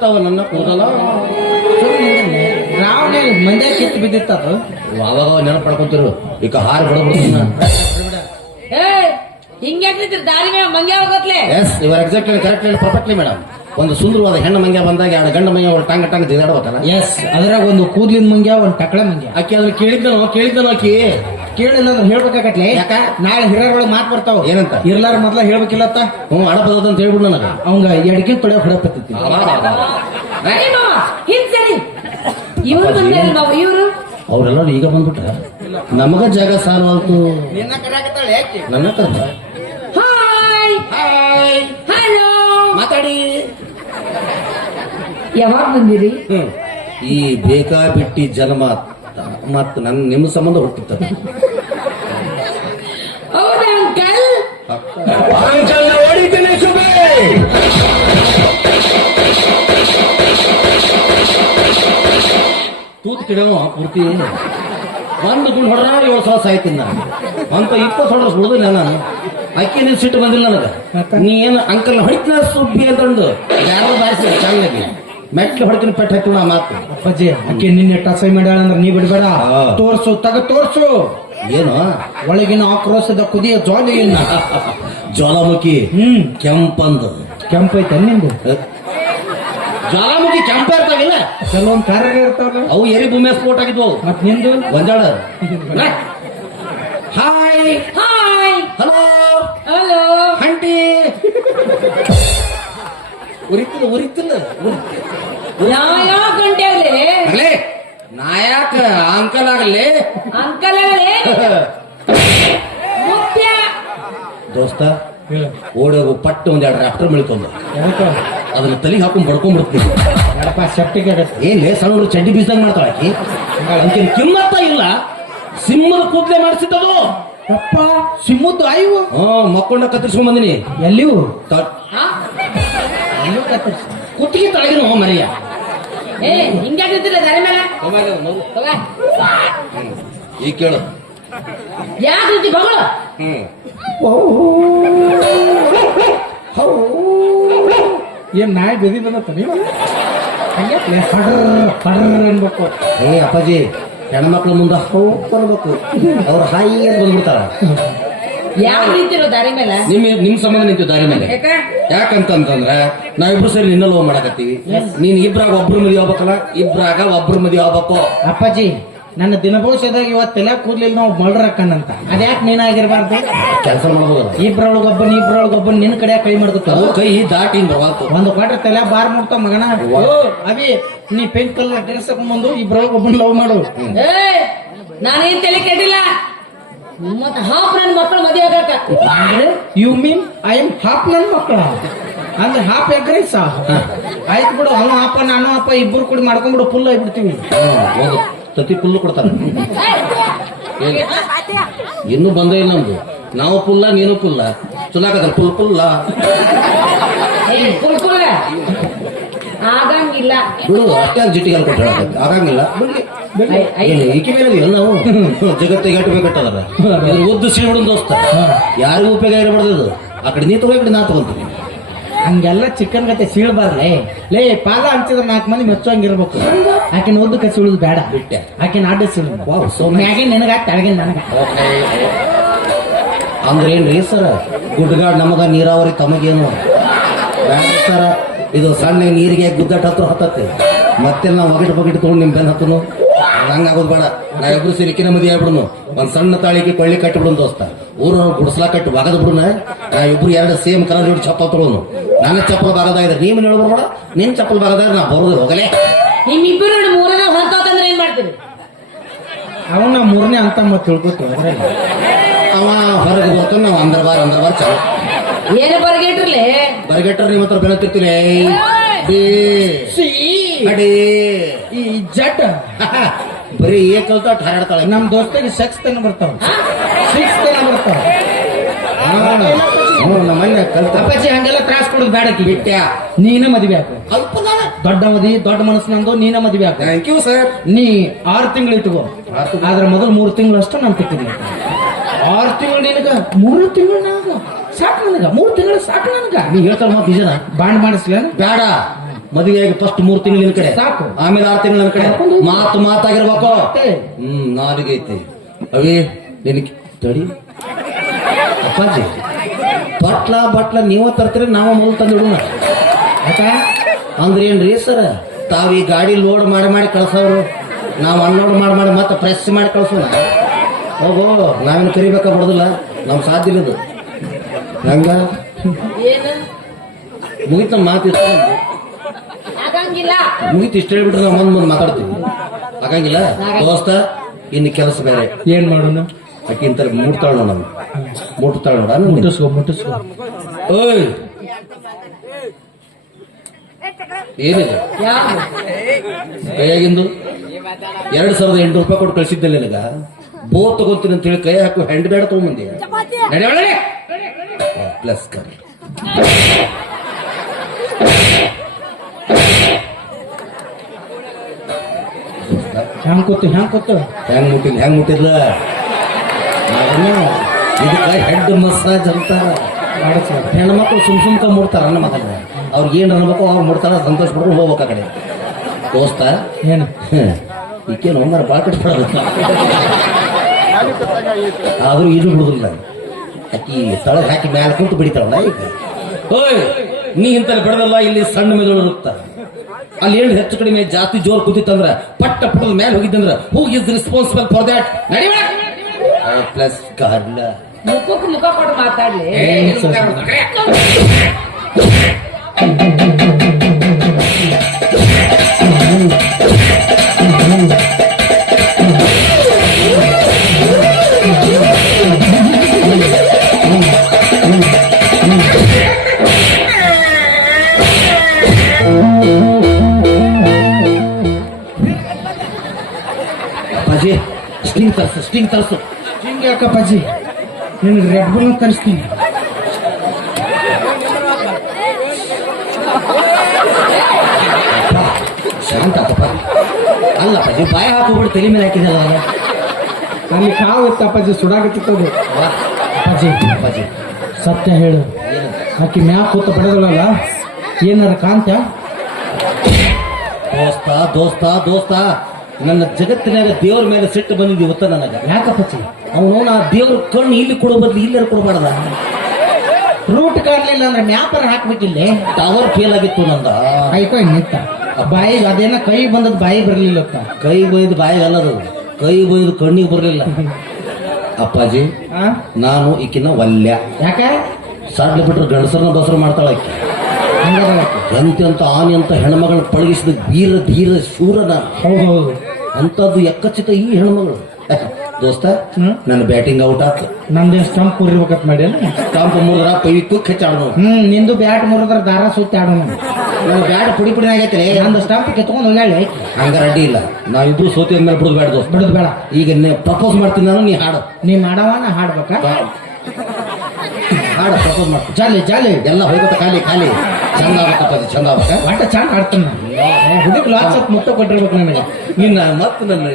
ಚಂದನ ನನ್ನ ಕೂದಲ ರಾವ್ನೇ ಮಂದ್ಯ ಕಿತ್ತು ಬಿದ್ದಿತ್ತ ಅದು. ಅವಾಗ ನೆನಪು ಪಡ್ಕೊಂತಿರು ಈಗ ಹಾರ್ ಬಿಡಬಿಡ್ತೀನ ಹಿಂಗ್ಯಾಕ್ರಿ ದಾರಿ ಮೇಲೆ ಮಂಗ್ಯ ಹೋಗತ್ಲೆ ಎಸ್ ಇವರ್ ಎಕ್ಸಾಕ್ಟ್ಲಿ ಕರೆಕ್ಟ್ಲಿ ಪರ್ಫೆಕ್ಟ್ಲಿ ಮೇಡಮ್ ಒಂದು ಸುಂದರವಾದ ಹೆಣ್ಣು ಮಂಗ್ಯ ಬಂದಾಗ ಎರಡು ಗಂಡು ಮಂಗ್ಯ ಅವ್ರು ಟಂಗ ಟಂಗ ತಿದಾಡ್ಬೇಕಲ್ಲ ಎಸ್ ಅದ್ರಾಗ ಒಂದು ಕೂದ್ಲಿನ ಮಂಗ್ಯ ಒಂದು ಟಕಳೆ ಮಂಗ್ಯ. ಆಕೆ ಅದ್ರ ಕೇಳಿದ್ದನು ಕೇಳಿದ್ದನು ಆಕಿ? ಕೇಳಿಲ್ಲ ಅಂದ್ರೆ ಹೇಳ್ಬೇಕಾಗತ್ಲೆ ಯಾಕ? ನಾಳೆ ಹಿರಿಯರೊಳಗೆ ಮಾತು ಬರ್ತಾವ. ಏನಂತ? ಇರ್ಲಾರ ಮೊದ್ಲ ಹೇಳ್ಬೇಕಿಲ್ಲತ್ತ? ಹ್ಞೂ ಅಡಪದ ಅಂತ ಹೇಳ್ಬಿಡು ನನಗೆ. ಅವಂಗ ಎಡಕ್ಕೆ ತೊಡೆ ಹೊಡಪತ್ತಿ ಅವ್ರೆಲ್ಲರೂ ಈಗ ಬಂದ್ಬಿಟ್ರ? ನಮಗ ಜಾಗ ಸಾಲವಾಯ್ತು ನಿನ್ನ ಕರ್ತ ಹಾಯ್. ಹಾಯ್. ಹಲೋ. ಮಾತಾಡಿ. ಯಾವಾಗ ಬಂದಿರಿ. ಈ ಬೇಕಾಬಿಟ್ಟಿ ಜನ್ಮ ಮತ್ ನನ್ನ ನಿಮ್ಮ ಸಂಬಂಧ ಸುಬೆ ತೂತ್ ಕಿಡವ ಪೂರ್ತಿ ಒಂದು ಗುಂಡ್ ಹೊಡೆದ ಏಳು ಸಾವಿರ ಸಾಯ್ತೀನಿ ನಾನು. ಅಂತ ಇಪ್ಪತ್ತು ಹೊಡ್ರ ಸುಡುದಿಲ್ಲ ನಾನು. ಅಕ್ಕಿ ನೀನ್ ಸಿಟ್ಟು ಬಂದಿಲ್ಲ ನನಗೆ. ನೀ ಏನು ಅಂಕಲ್ ಹೊಡಿತ ಸುಬ್ಬಿ ಅಂತಂದು ಯಾರು ಬಾರಿಸಿ ಚೆನ್ನಾಗಿ ಮೆಟ್ಲು ಹೊಡ್ತೀನಿ ಪೆಟ್ಟ ಹತ್ತಿ ನಾ ಮಾತು ಅಪ್ಪಾಜಿ ಅಕ್ಕಿ ನಿನ್ನೆ ಟಸೈ ಮಾಡ್ಯಾಳ ಅಂದ್ರೆ ನೀ ಬಿಡ್ಬೇಡ. ತೋರ್ಸು ತಗ ತೋರ್ಸು. ಏನು? ಒಳಗಿನ ಆಕ್ರೋಶದ ಕುದಿಯ ಜ್ವಾಲ ಏನ ಜ್ವಾಲಾಮುಖಿ ಹ್ಮ್. ಕೆಂಪಂದು. ಕೆಂಪೈತೆ ನಿಂದು? ಜ್ವಾಲಾಮುಖಿ ಕೆಂಪ ಇರ್ತಾವಿಲ್ಲ ಕೆಲವೊಂದು ಕಾರ್ಯ ಇರ್ತಾವ ಅವು ಎರಿ ಭೂಮಿ ಸ್ಫೋಟ್ ಆಗಿದ್ವು. ಮತ್ ನಿಂದು? ಗೊಂಜಾಳ ಹಾಯ್ ಹಾಯ್ ಹಲೋ ಹಲೋ ಹಂಟಿ ಉರಿತಿಲ್ಲ ಉರಿತಿಲ್ಲ. ಯಾವ ಯಾವ ಗಂಟೆ ಆಗ್ಲಿ. ನಾ ನಾಯಕ ಅಂಕಲ್ ಆಗಲಿ. ಅಂಕಲ್ ಆಗ್ಲಿ. ಮುತ್ಯ ದೋಸ್ತ ಓಡೋಗು ಪಟ್ಟು ಒಂದ್ ಎರಡು ರಾಫ್ಟರ್ ಮಿಳ್ಕೊಂಡು ಅದನ್ನ ತಲೆಗೆ ಹಾಕೊಂಡ್ ಬಡ್ಕೊಂಡ್ಬಿಡ್ತೀನಿ ಯಾರಪ್ಪ ಸೆಪ್ಟಿಕ್ ಆಗತ್ತೆ. ಏನ್ ಸಣ್ಣ ಚಡ್ಡಿ ಬೀಸ್ದಂಗ್ ಮಾಡ್ತಾಳ ಆಕಿ? ಅಂಕೇನ್ ಕಿಮ್ಮತ್ತ ಇಲ್ಲ. ಸಿಂಹದ ಕೂದ್ಲೆ ಮಾಡಿಸಿದ್ದದು. ಅಪ್ಪ ಸಿಮ್ಮದ್ದು ಆಯ್ವು ಹಾ ಮಕ್ಕೊಂಡ ಕತ್ತರಿಸ್ಕೊಂಡ್ ಬಂದಿನಿ. ಎಲ್ಲಿವು ತ- ತೊಳಗಿರು ಮರಿಯ. ಏ ಹಿಂಗ್ಯಾಕಿರ್ತಿಲ್ಲ ದಾರಿ ಮೇಲೆ? ತಗ ಈಗ ಕೇಳು. ಯಾಕೆ ರೀತಿ ಬಗಳು ಹ್ಮ್. ಏನ್ ನಾಯಿ ಬೆದಿ ಬಂದತ್ತ ನೀವು? ಅನ್ಬೇಕು. ಏ ಅಪ್ಪಾಜಿ ಹೆಣ್ಮಕ್ಳು ಮುಂದೆ ಹೋ ಬರ್ಬೇಕು ಅವ್ರು ಹಾಯಿ ಅಂತ ಬಂದ್ಬಿಡ್ತಾರ. ಯಾವ ರೀತಿ ದಾರಿ ಮೇಲೆ? ನಿಮ್ ನಿಮ್ ಸಂಬಂಧ ನಿಂತು ದಾರಿ ಮೇಲೆ. ಯಾಕ ಯಾಕಂತಂದ್ರ ನಾವಿಬ್ರು ಸೇರಿ ನಿನ್ನ ಲವ್ ಮಾಡಕತ್ತೀವಿ. ನೀನ್ ಇಬ್ರಾಗ ಒಬ್ರು ಮದಿ ಹೋಗ್ಬೇಕಲ್ಲ ಇಬ್ರಾಗ ಒಬ್ರು ಮದಿ ಹೋಗ್ಬೇಕು ಅಪ್ಪಾಜಿ ನನ್ನ ದಿನಭವಿಷ್ಯದಾಗ ಇವತ್ತೆಲ್ಲ ಕೂದ್ಲಿಲ್ಲ ನಾವು ಮಳ್ರ ಹಾಕಣ್ಣಂತ ಅದ್ಯಾಕೆ ನೀನಾಗಿರ್ಬಾರ್ದು ಕೆಲಸ ಮಾಡ್ಬೋದು ಇಬ್ರೊಳಗೊಬ್ಬನ್ ಇಬ್ರೊಳಗೊಬ್ಬನ್ ನಿನ್ ಕಡೆ ಕೈ ಮಾಡ್ಕೊತ. ಅದು ಕೈ ದಾಟಿ ಬರ್ವಾತು ಒಂದು ಕ್ವಾಟ್ರ್ ತಲೆ ಬಾರ್ ಮಾಡ್ತ ಮಗನ. ಓ, ಅಭಿ ನೀ ಪೆಂಟ್ ಕಲರ್ ಡ್ರೆಸ್ ಹಾಕೊಂಡ್ಬಂದು ಇಬ್ರೊಳಗೊಬ್ಬನ್ ಲವ್ ಮಾಡು. ಏ ನಾನೇನ್ ತಲೆ ಕೆಟ್ಟಿಲ್ಲ. ಮತ್ತ ಹಾಫ್ ನನ್ ಮಕ್ಕಳು ಮದುವೆ ಆಗಕ್ಕ ಅಂದ್ರೆ you mean I am half ನನ್ ಮಕ್ಕಳ? ಅಂದ್ರೆ ಹಾಫ್ ಎಗ್ರೈಸ್ ಆಯ್ತು ಬಿಡು ಅವನು ಅಪ್ಪ ನಾನು ಅಪ್ಪ ಇಬ್ಬರು ಕೂಡಿ ಮಾಡ್ಕೊಂಡ್ಬಿಡು ಫುಲ್ ಆಗ್ಬಿಡ್ತೀವಿ ತತಿ ಫುಲ್ ಕೊಡ್ತಾರ? ಇನ್ನೂ ಬಂದೇ ಇಲ್ಲ ನಮ್ದು. ನಾವು ಪುಲ್ಲ ನೀನು ಪುಲ್ಲ ಚುನಾಕದ ಪುಲ್ ಪುಲ್ಲ ಫುಲ್ ಫುಲ್ಲ ಆಗಂಗಿಲ್ಲ. ಬಿಡು ಅಷ್ಟೇ ಜಿಟ್ಟಿಗೆ ಕೊಟ್ಟು ಆಗಂಗಿಲ್ಲ. ಬಿಡ್ಲಿ ಈಕೆ ಮೇಲೆ ನಾವು ಜಗತ್ತಿಗೆ ಎಟ್ಟು ಬೇಕಟ್ಟದಲ್ಲ ಇದ್ರ ಉದ್ದು ಸೀಳ್ಬಿಡು ದೋಸ್ತ. ಯಾರಿಗೂ ಉಪಯೋಗ ಇರಬಾರ್ದು ಇದು. ಆ ಕಡೆ ನೀ ತಗೋ ಈ ಕಡೆ ನಾ ತಗೊಂತೀನಿ. ಹಂಗೆಲ್ಲ ಚಿಕನ್ ಗತೆ ಸೀಳ್ಬಾರ್ಲೆ ಲೇ ಪಾದ ಹಂಚಿದ್ರೆ ನಾಲ್ಕು ಮಂದಿ ಮೆಚ್ಚೋಂಗಿರ್ಬೇಕು. ಆಕಿನ ಕಸಿ ಉಳಿದು ಬೇಡ. ಬಿಟ್ಟೆ. ಆಕಿನ ಅಡ್ಡ ಸುಳಿದು ವಾವ್ ಸೋ ನಿನಗ ತಳಗೆ ನನಗ ಅಂದ್ರೆ ಏನ್ರಿ ಸರ್? ಗುಡ್ಡಗಾಡ್ ನಮಗ ನೀರಾವರಿ ತಮಗೇನು? ಸರ್ ಸರ. ಇದು ಸಣ್ಣ ನೀರಿಗೆ ಗುದ್ದಾಟ ಹತ್ರ ಹತ್ತತ್ತೆ. ಮತ್ತೆ ನಾವು ಒಗಟ್ ಬಗಿಟ್ ತಗೊಂಡು ನಿಮ್ ಬೆನ್ ಹತ್ತನು. ಹಂಗಾಗೋದು ಬೇಡ ನಾವಿಬ್ರು ಸಿರಿಕಿನ ಮದಿ ಆಗ್ಬಿಡುನು. ಒಂದ್ ಸಣ್ಣ ತಾಳಿಗೆ ಕೊಳ್ಳಿ ಕಟ್ಟಿಬಿಡು ದೋಸ್ತ. ಊರವ್ರು ಗುಡಿಸ್ಲಾ ಕಟ್ಟಿ ಒಗದ್ ಬಿಡುನ. ನಾ ಇಬ್ರು ಎರಡು ಸೇಮ್ ಕಲರ್ ಜೋಡಿ ಚಪ್ಪಲ್ ತೊಳೋನು ನನ್ನ ಚಪ್ಪಲ್ ಭಾಗದಾಗಿದ್ರೆ ನೀವ್ ಮನೆ ನಿನ್ ಚಪ್ಪಲ್ ಭಾಗದಾಗ ನಾ ಬರೋದು ಹೋಗಲೇ. ನಿಮ್ಮಿಬ್ಬರು ಮೂರನೇ ಹೊಂತಂದ್ರೆ ಏನ್ ಮಾಡ್ತೀರಿ? ಅವನ ಮೂರನೇ ಅಂತ ಮತ್ತೆ ತಿಳ್ಕೊತೀವಿ ಅವ ಹೊರಗೆ ಬರ್ತಾನ ನಾವು ಅಂದ್ರ ಬಾರ ಅಂದ್ರ ಬಾರ ಚಲೋ. ಏನು ಬರ್ಗೆಟ್ರಲಿ? ಬರ್ಗೆಟ್ರಿ ನಿಮ್ಮ ಹತ್ರ ಬೆನತಿರ್ತೀರಿ ಸಿ. ಅಡೇ ಈ ಜಟ್. ಬರೀ ಏ ಕಲ್ತ ಹಾರಾಡ್ತಾಳೆ. ನಮ್ ದೋಸ್ತಿಗೆ ಸೆಕ್ಸ್ ತನ ಬರ್ತಾವ. ಸಿಕ್ಸ್ ತನ ಬರ್ತಾವ. ನಮ್ಮ ಮನೆ ಕಲ್ತ. ಅಪ್ಪಾಜಿ ಹಂಗೆಲ್ಲ ತ್ರಾಸ್ ಕೊಡೋದು ಬೇಡ ಬಿಟ್ಟೆ ನೀನ ಮದುವೆ ಹಾಕು. ದೊಡ್ಡ ಮದಿ ದೊಡ್ಡ ಮನಸ್ಸು ನಂದು ನೀನ ಮದ್ವೆ ಹಾಕು. ಥ್ಯಾಂಕ್ ಯು ಸರ್ ನೀ ಆರು ತಿಂಗಳು ಇಟ್ಕೋ. ಆದ್ರೆ ಮೊದಲು ಮೂರು ತಿಂಗಳು ಅಷ್ಟು ನಾನು ತಿಂತೀನಿ. ಆರು ತಿಂಗಳು ನಿನಗ ಮೂರು ತಿಂಗಳು ನನಗ. ಸಾಕು ನನಗ ಮೂರು ತಿಂಗಳು ಸಾಕು ನನಗ. ನೀ ಹೇಳ್ತಾರ ಮತ್ತೆ ನಿಜನ? ಬಾಂಡ್ ಮಾಡಿಸ್ಲೇನು? ಬೇಡ. ಮದುವೆಯಾಗಿ ಫಸ್ಟ್ ಮೂರ್ ತಿಂಗಳು ನಿನ್ ಕಡೆ. ಸಾಕು. ಆಮೇಲೆ ಆರು ತಿಂಗಳು ನನ್ನ ಕಡೆ. ಮಾತು ಮಾತಾಗಿರ್ಬೇಕು? ಹ್ಮ್ ನಾಲಿಗೆ ಐತಿ. ಅವೇ ನಿನಗೆ ತಡಿ. ಅಪ್ಪಾಜಿ ಬಟ್ಲ ಬಟ್ಲ ನೀವ ತರ್ತೀರಿ ನಾವ ಮೊದಲು ತಂದಿಡೋಣ ಆಯ್ತಾ? ಅಂದ್ರೆ ಏನ್ರಿ ಸರ್ ತಾವ್ ಈ ಗಾಡಿ ಲೋಡ್ ಮಾಡಿ ಮಾಡಿ ಕಳ್ಸವ್ರು ನಾವು ಅನ್ಲೋಡ್ ಮಾಡಿ ಮಾಡಿ ಮತ್ತೆ ಪ್ರೆಸ್ ಮಾಡಿ ಕಳ್ಸೋಣ. ಹೋಗೋ ನಾವೇನು ಕರಿಬೇಕಾ ಬಿಡುದಿಲ್ಲ ನಮ್ ಸಾಧ್ಯ ಇಲ್ಲ ಇದು. ಹಂಗ? ಏನು? ಮುಗಿತ ಮಾತು ಆಗಂಗಿಲ್ಲ. ಮುಗಿತು ಇಷ್ಟ ಹೇಳ್ಬಿಟ್ರೆ ನಾವು ಮುಂದ್ ಮುಂದೆ ಮಾತಾಡ್ತೀವಿ ಆಗಂಗಿಲ್ಲ? ದೋಸ್ತ ಇನ್ನು ಕೆಲಸ ಬೇರೆ. ಏನ್ ಮಾಡೋಣ? ಅಕ್ಕಿಂತ ಮುಟ್ತಾಳ ನೋಡ ಮುಟ್ತಾಳ ನೋಡ. ಮುಟ್ಟಿಸ್ಕೊ ಮುಟ್ಟಿಸ್ಕೊ. ಓಯ್! ಏನಿದೆ? ಯಾರು? ಕೈಯಾಗಿಂದು? ಎರಡ್ ಸಾವಿರದ ಎಂಟು ರೂಪಾಯಿ ಕೊಟ್ಟು ಕಳ್ಸಿದ್ದೆ ನಿನಗ. ಬೋ ತಗೋತೀನಿ ಅಂತ ಹೇಳಿ ಕೈ ಹಾಕು ಹ್ಯಾಂಡ್ ಬ್ಯಾಡ್ ತಗೊಂಬಂದಿ. ಪ್ಲಸ್ ಕರ್ ಹ್ಯಾಂಗ್ ಕೂತು ಹ್ಯಾಂಗ್ ಕೂತು? ಹೆಂಗ್ ಮುಟ್ಟಿದ್ ಹೆಂಗ್ ಮುಟ್ಟಿದ್ಲ? ಇದಕ್ಕೆ ಹೆಡ್ ಮಸಾಜ್ ಅಂತಾರ ಹೆಣ್ಮಕ್ಳು ಸುಮ್ ಸುಮ್ಕ ಮುಡ್ತಾರ ನನ್ನ ಮಗನ ಅವ್ರಿಗೆ ಏನು ಅನ್ಬೇಕು ಅವ್ರು ಮುಡ್ತಾರ ಸಂತೋಷ ಪಡ್ಕೊಂಡು ಹೋಗ್ಬೇಕು ಆ ಕಡೆ. ದೋಸ್ತ ಏನು? ಈಕೇನು ಒಂದಾರ ಬಾಳ ಕಟ್ಬಿಡೋದು ಆದರೂ ಇದು ಬಿಡುದಿಲ್ಲ. ಅಕ್ಕಿ ತಳಗ್ ಹಾಕಿ ಮ್ಯಾಲ ಕುಂತು ಬಿಡಿತಾಳಲ್ಲ ಈಗ. ಓಯ್ ನೀ ಇಂತ ಬಿಡದಲ್ಲ ಇಲ್ಲಿ ಸಣ್ಣ ಮೆದುಳು ಇರುತ್ತ. ಅಲ್ಲಿ ಏನು ಹೆಚ್ಚು ಕಡಿಮೆ ಜಾಸ್ತಿ ಜೋರ್ ಕೂತಿತ್ತಂದ್ರ ಪಟ್ಟ ಪುಟದ ಮೇಲೆ ಹೋಗಿದ್ದಂದ್ರ who is responsible for that plus Karla ಮುಖಕ್ಕೆ ಮುಖ ಕೊಟ್ಟು ಮಾತಾಡ್ಲಿ. ನಿನಗೆ ರೆಡ್ ಬುಲ್ ತರಿಸ್ತೀನಿ ಶಾಂತ ಅಪ್ಪ ಅಲ್ಲ ಅಪ್ಪಾಜಿ ಬಾಯ ಹಾಕೋಬಿಟ್ಟು ತಲೆ ಮೇಲೆ ಹಾಕಿದಲ್ಲ ಅಲ್ಲಿ ಕಾವು ಇತ್ತು ಅಪ್ಪಾಜಿ ಸುಡಾಕತ್ತಿತ್ತದು ವಾ ಅಪ್ಪಾಜಿ ಅಪ್ಪಾಜಿ ಸತ್ಯ ಹೇಳು ಏನು ಆಕಿ ಮ್ಯಾಗ ಕೂತ ಬಡದಳಲ್ಲ ಏನಾರ ಕಾಂತ ದೋಸ್ತ ದೋಸ್ತ ದೋಸ್ತ ನನ್ನ ಜಗತ್ತಿನಾಗ ದೇವ್ರ ಮೇಲೆ ಸಿಟ್ಟು ಬಂದಿದ್ದು ಇವತ್ತ ನನಗ. ಯಾಕಪ್ಪಾಜಿ ಅವನು ಆ ದೇವ್ರ ಕಣ್ಣು ಇಲ್ಲಿ ಕೊಡೋ ಬದ್ಲು ಇಲ್ಲರೂ ಕೊಡಬಾರ್ದ? ರೂಟ್ ಕಾಡ್ಲಿಲ್ಲ ಅಂದ್ರೆ ಮ್ಯಾಪರ್ ಹಾಕ್ಬೇಕಿಲ್ಲೇ? ಟವರ್ ಫೇಲ್ ಆಗಿತ್ತು ನಂದ. ಕೈಕೊ ನಿಂತ. ಬಾಯಿ ಅದೇನ ಕೈ ಬಂದದ್ ಬಾಯಿ ಬರ್ಲಿಲ್ಲ ಕೈ ಬೈದ್ ಬಾಯಿ ಅಲ್ಲದು. ಕೈ ಬೈದು ಕಣ್ಣಿಗೆ ಬರಲಿಲ್ಲ. ಅಪ್ಪಾಜಿ ನಾನು ಈಕಿನ ವಲ್ಯ. ಯಾಕ? ಸಾಡ್ಲಿ ಬಿಟ್ರೆ ಗಂಡಸರನ್ನ ಬಸರು ಮಾಡ್ತಾಳ ಆಕಿ. ಎಂತೆಂತ ಆನೆ ಅಂತ ಹೆಣ್ಮಗಳನ್ನ ಪಳಗಿಸಿದ ವೀರ ಧೀರ ಶೂರನ. ಅಂತದ್ದು ಎಕ್ಕಚಿತ ಈ ಹೆಣ್ಮಗಳು. ದೋಸ್ತ. ನನ್ನ ಬ್ಯಾಟಿಂಗ್ ಔಟ್ ಆತು. ನಂದು ಸ್ಟಂಪ್ ಮುರಿಬೇಕಂತ ಮಾಡಿ ಸ್ಟಂಪ್ ಮುರಿದ್ರ ಪೈ ತುಕ್ ಹ್ಮ್ ನಿಂದು ಬ್ಯಾಟ್ ಮುರಿದ್ರ ದಾರ ಸುತ್ತಿ ಆಡೋಣ ನನ್ನ ಬ್ಯಾಟ್ ಪುಡಿ ಪುಡಿ ಆಗೈತ್ರಿ ನಂದು ಸ್ಟಂಪ್ ಕೆತ್ಕೊಂಡು ಹೋಗ್ಯಾಳಿ. ಹಂಗ ರೆಡಿ ಇಲ್ಲ. ನಾವಿಬ್ರು ಸೋತಿ ಅಂದ್ಮೇಲೆ ಬಿಡುದು ಬೇಡ ದೋಸ್ತ. ಬಿಡುದು ಬೇಡ. ಈಗ ಪ್ರಪೋಸ್ ಮಾಡ್ತೀನಿ ನಾನು ನೀ ಹಾಡು. ನೀ ಮಾಡವನ ಹಾಡ್ಬೇಕ? ಹಾಡು ಪ್ರಪೋಸ್ ಮಾಡ್ತೀನಿ ಜಾಲಿ ಜಾಲಿ. ಎಲ್ಲ ಹೋಗುತ್ತೆ ಖಾಲಿ ಖಾಲಿ. ಚಂದ ಆಗ್ಬೇಕಪ್ಪ ಅದು, ಚಂದ ಆಗ್ಬೇಕ ಒಟ್ಟ ಚಂದ ಆಡ್ತಾನ ಮುಟ್ಟ ಕೊಟ್ಟಿರ್ಬೇಕು ನನಗೆ. ನಿನ್ನ ಮತ್ತೆ ನನ್ನ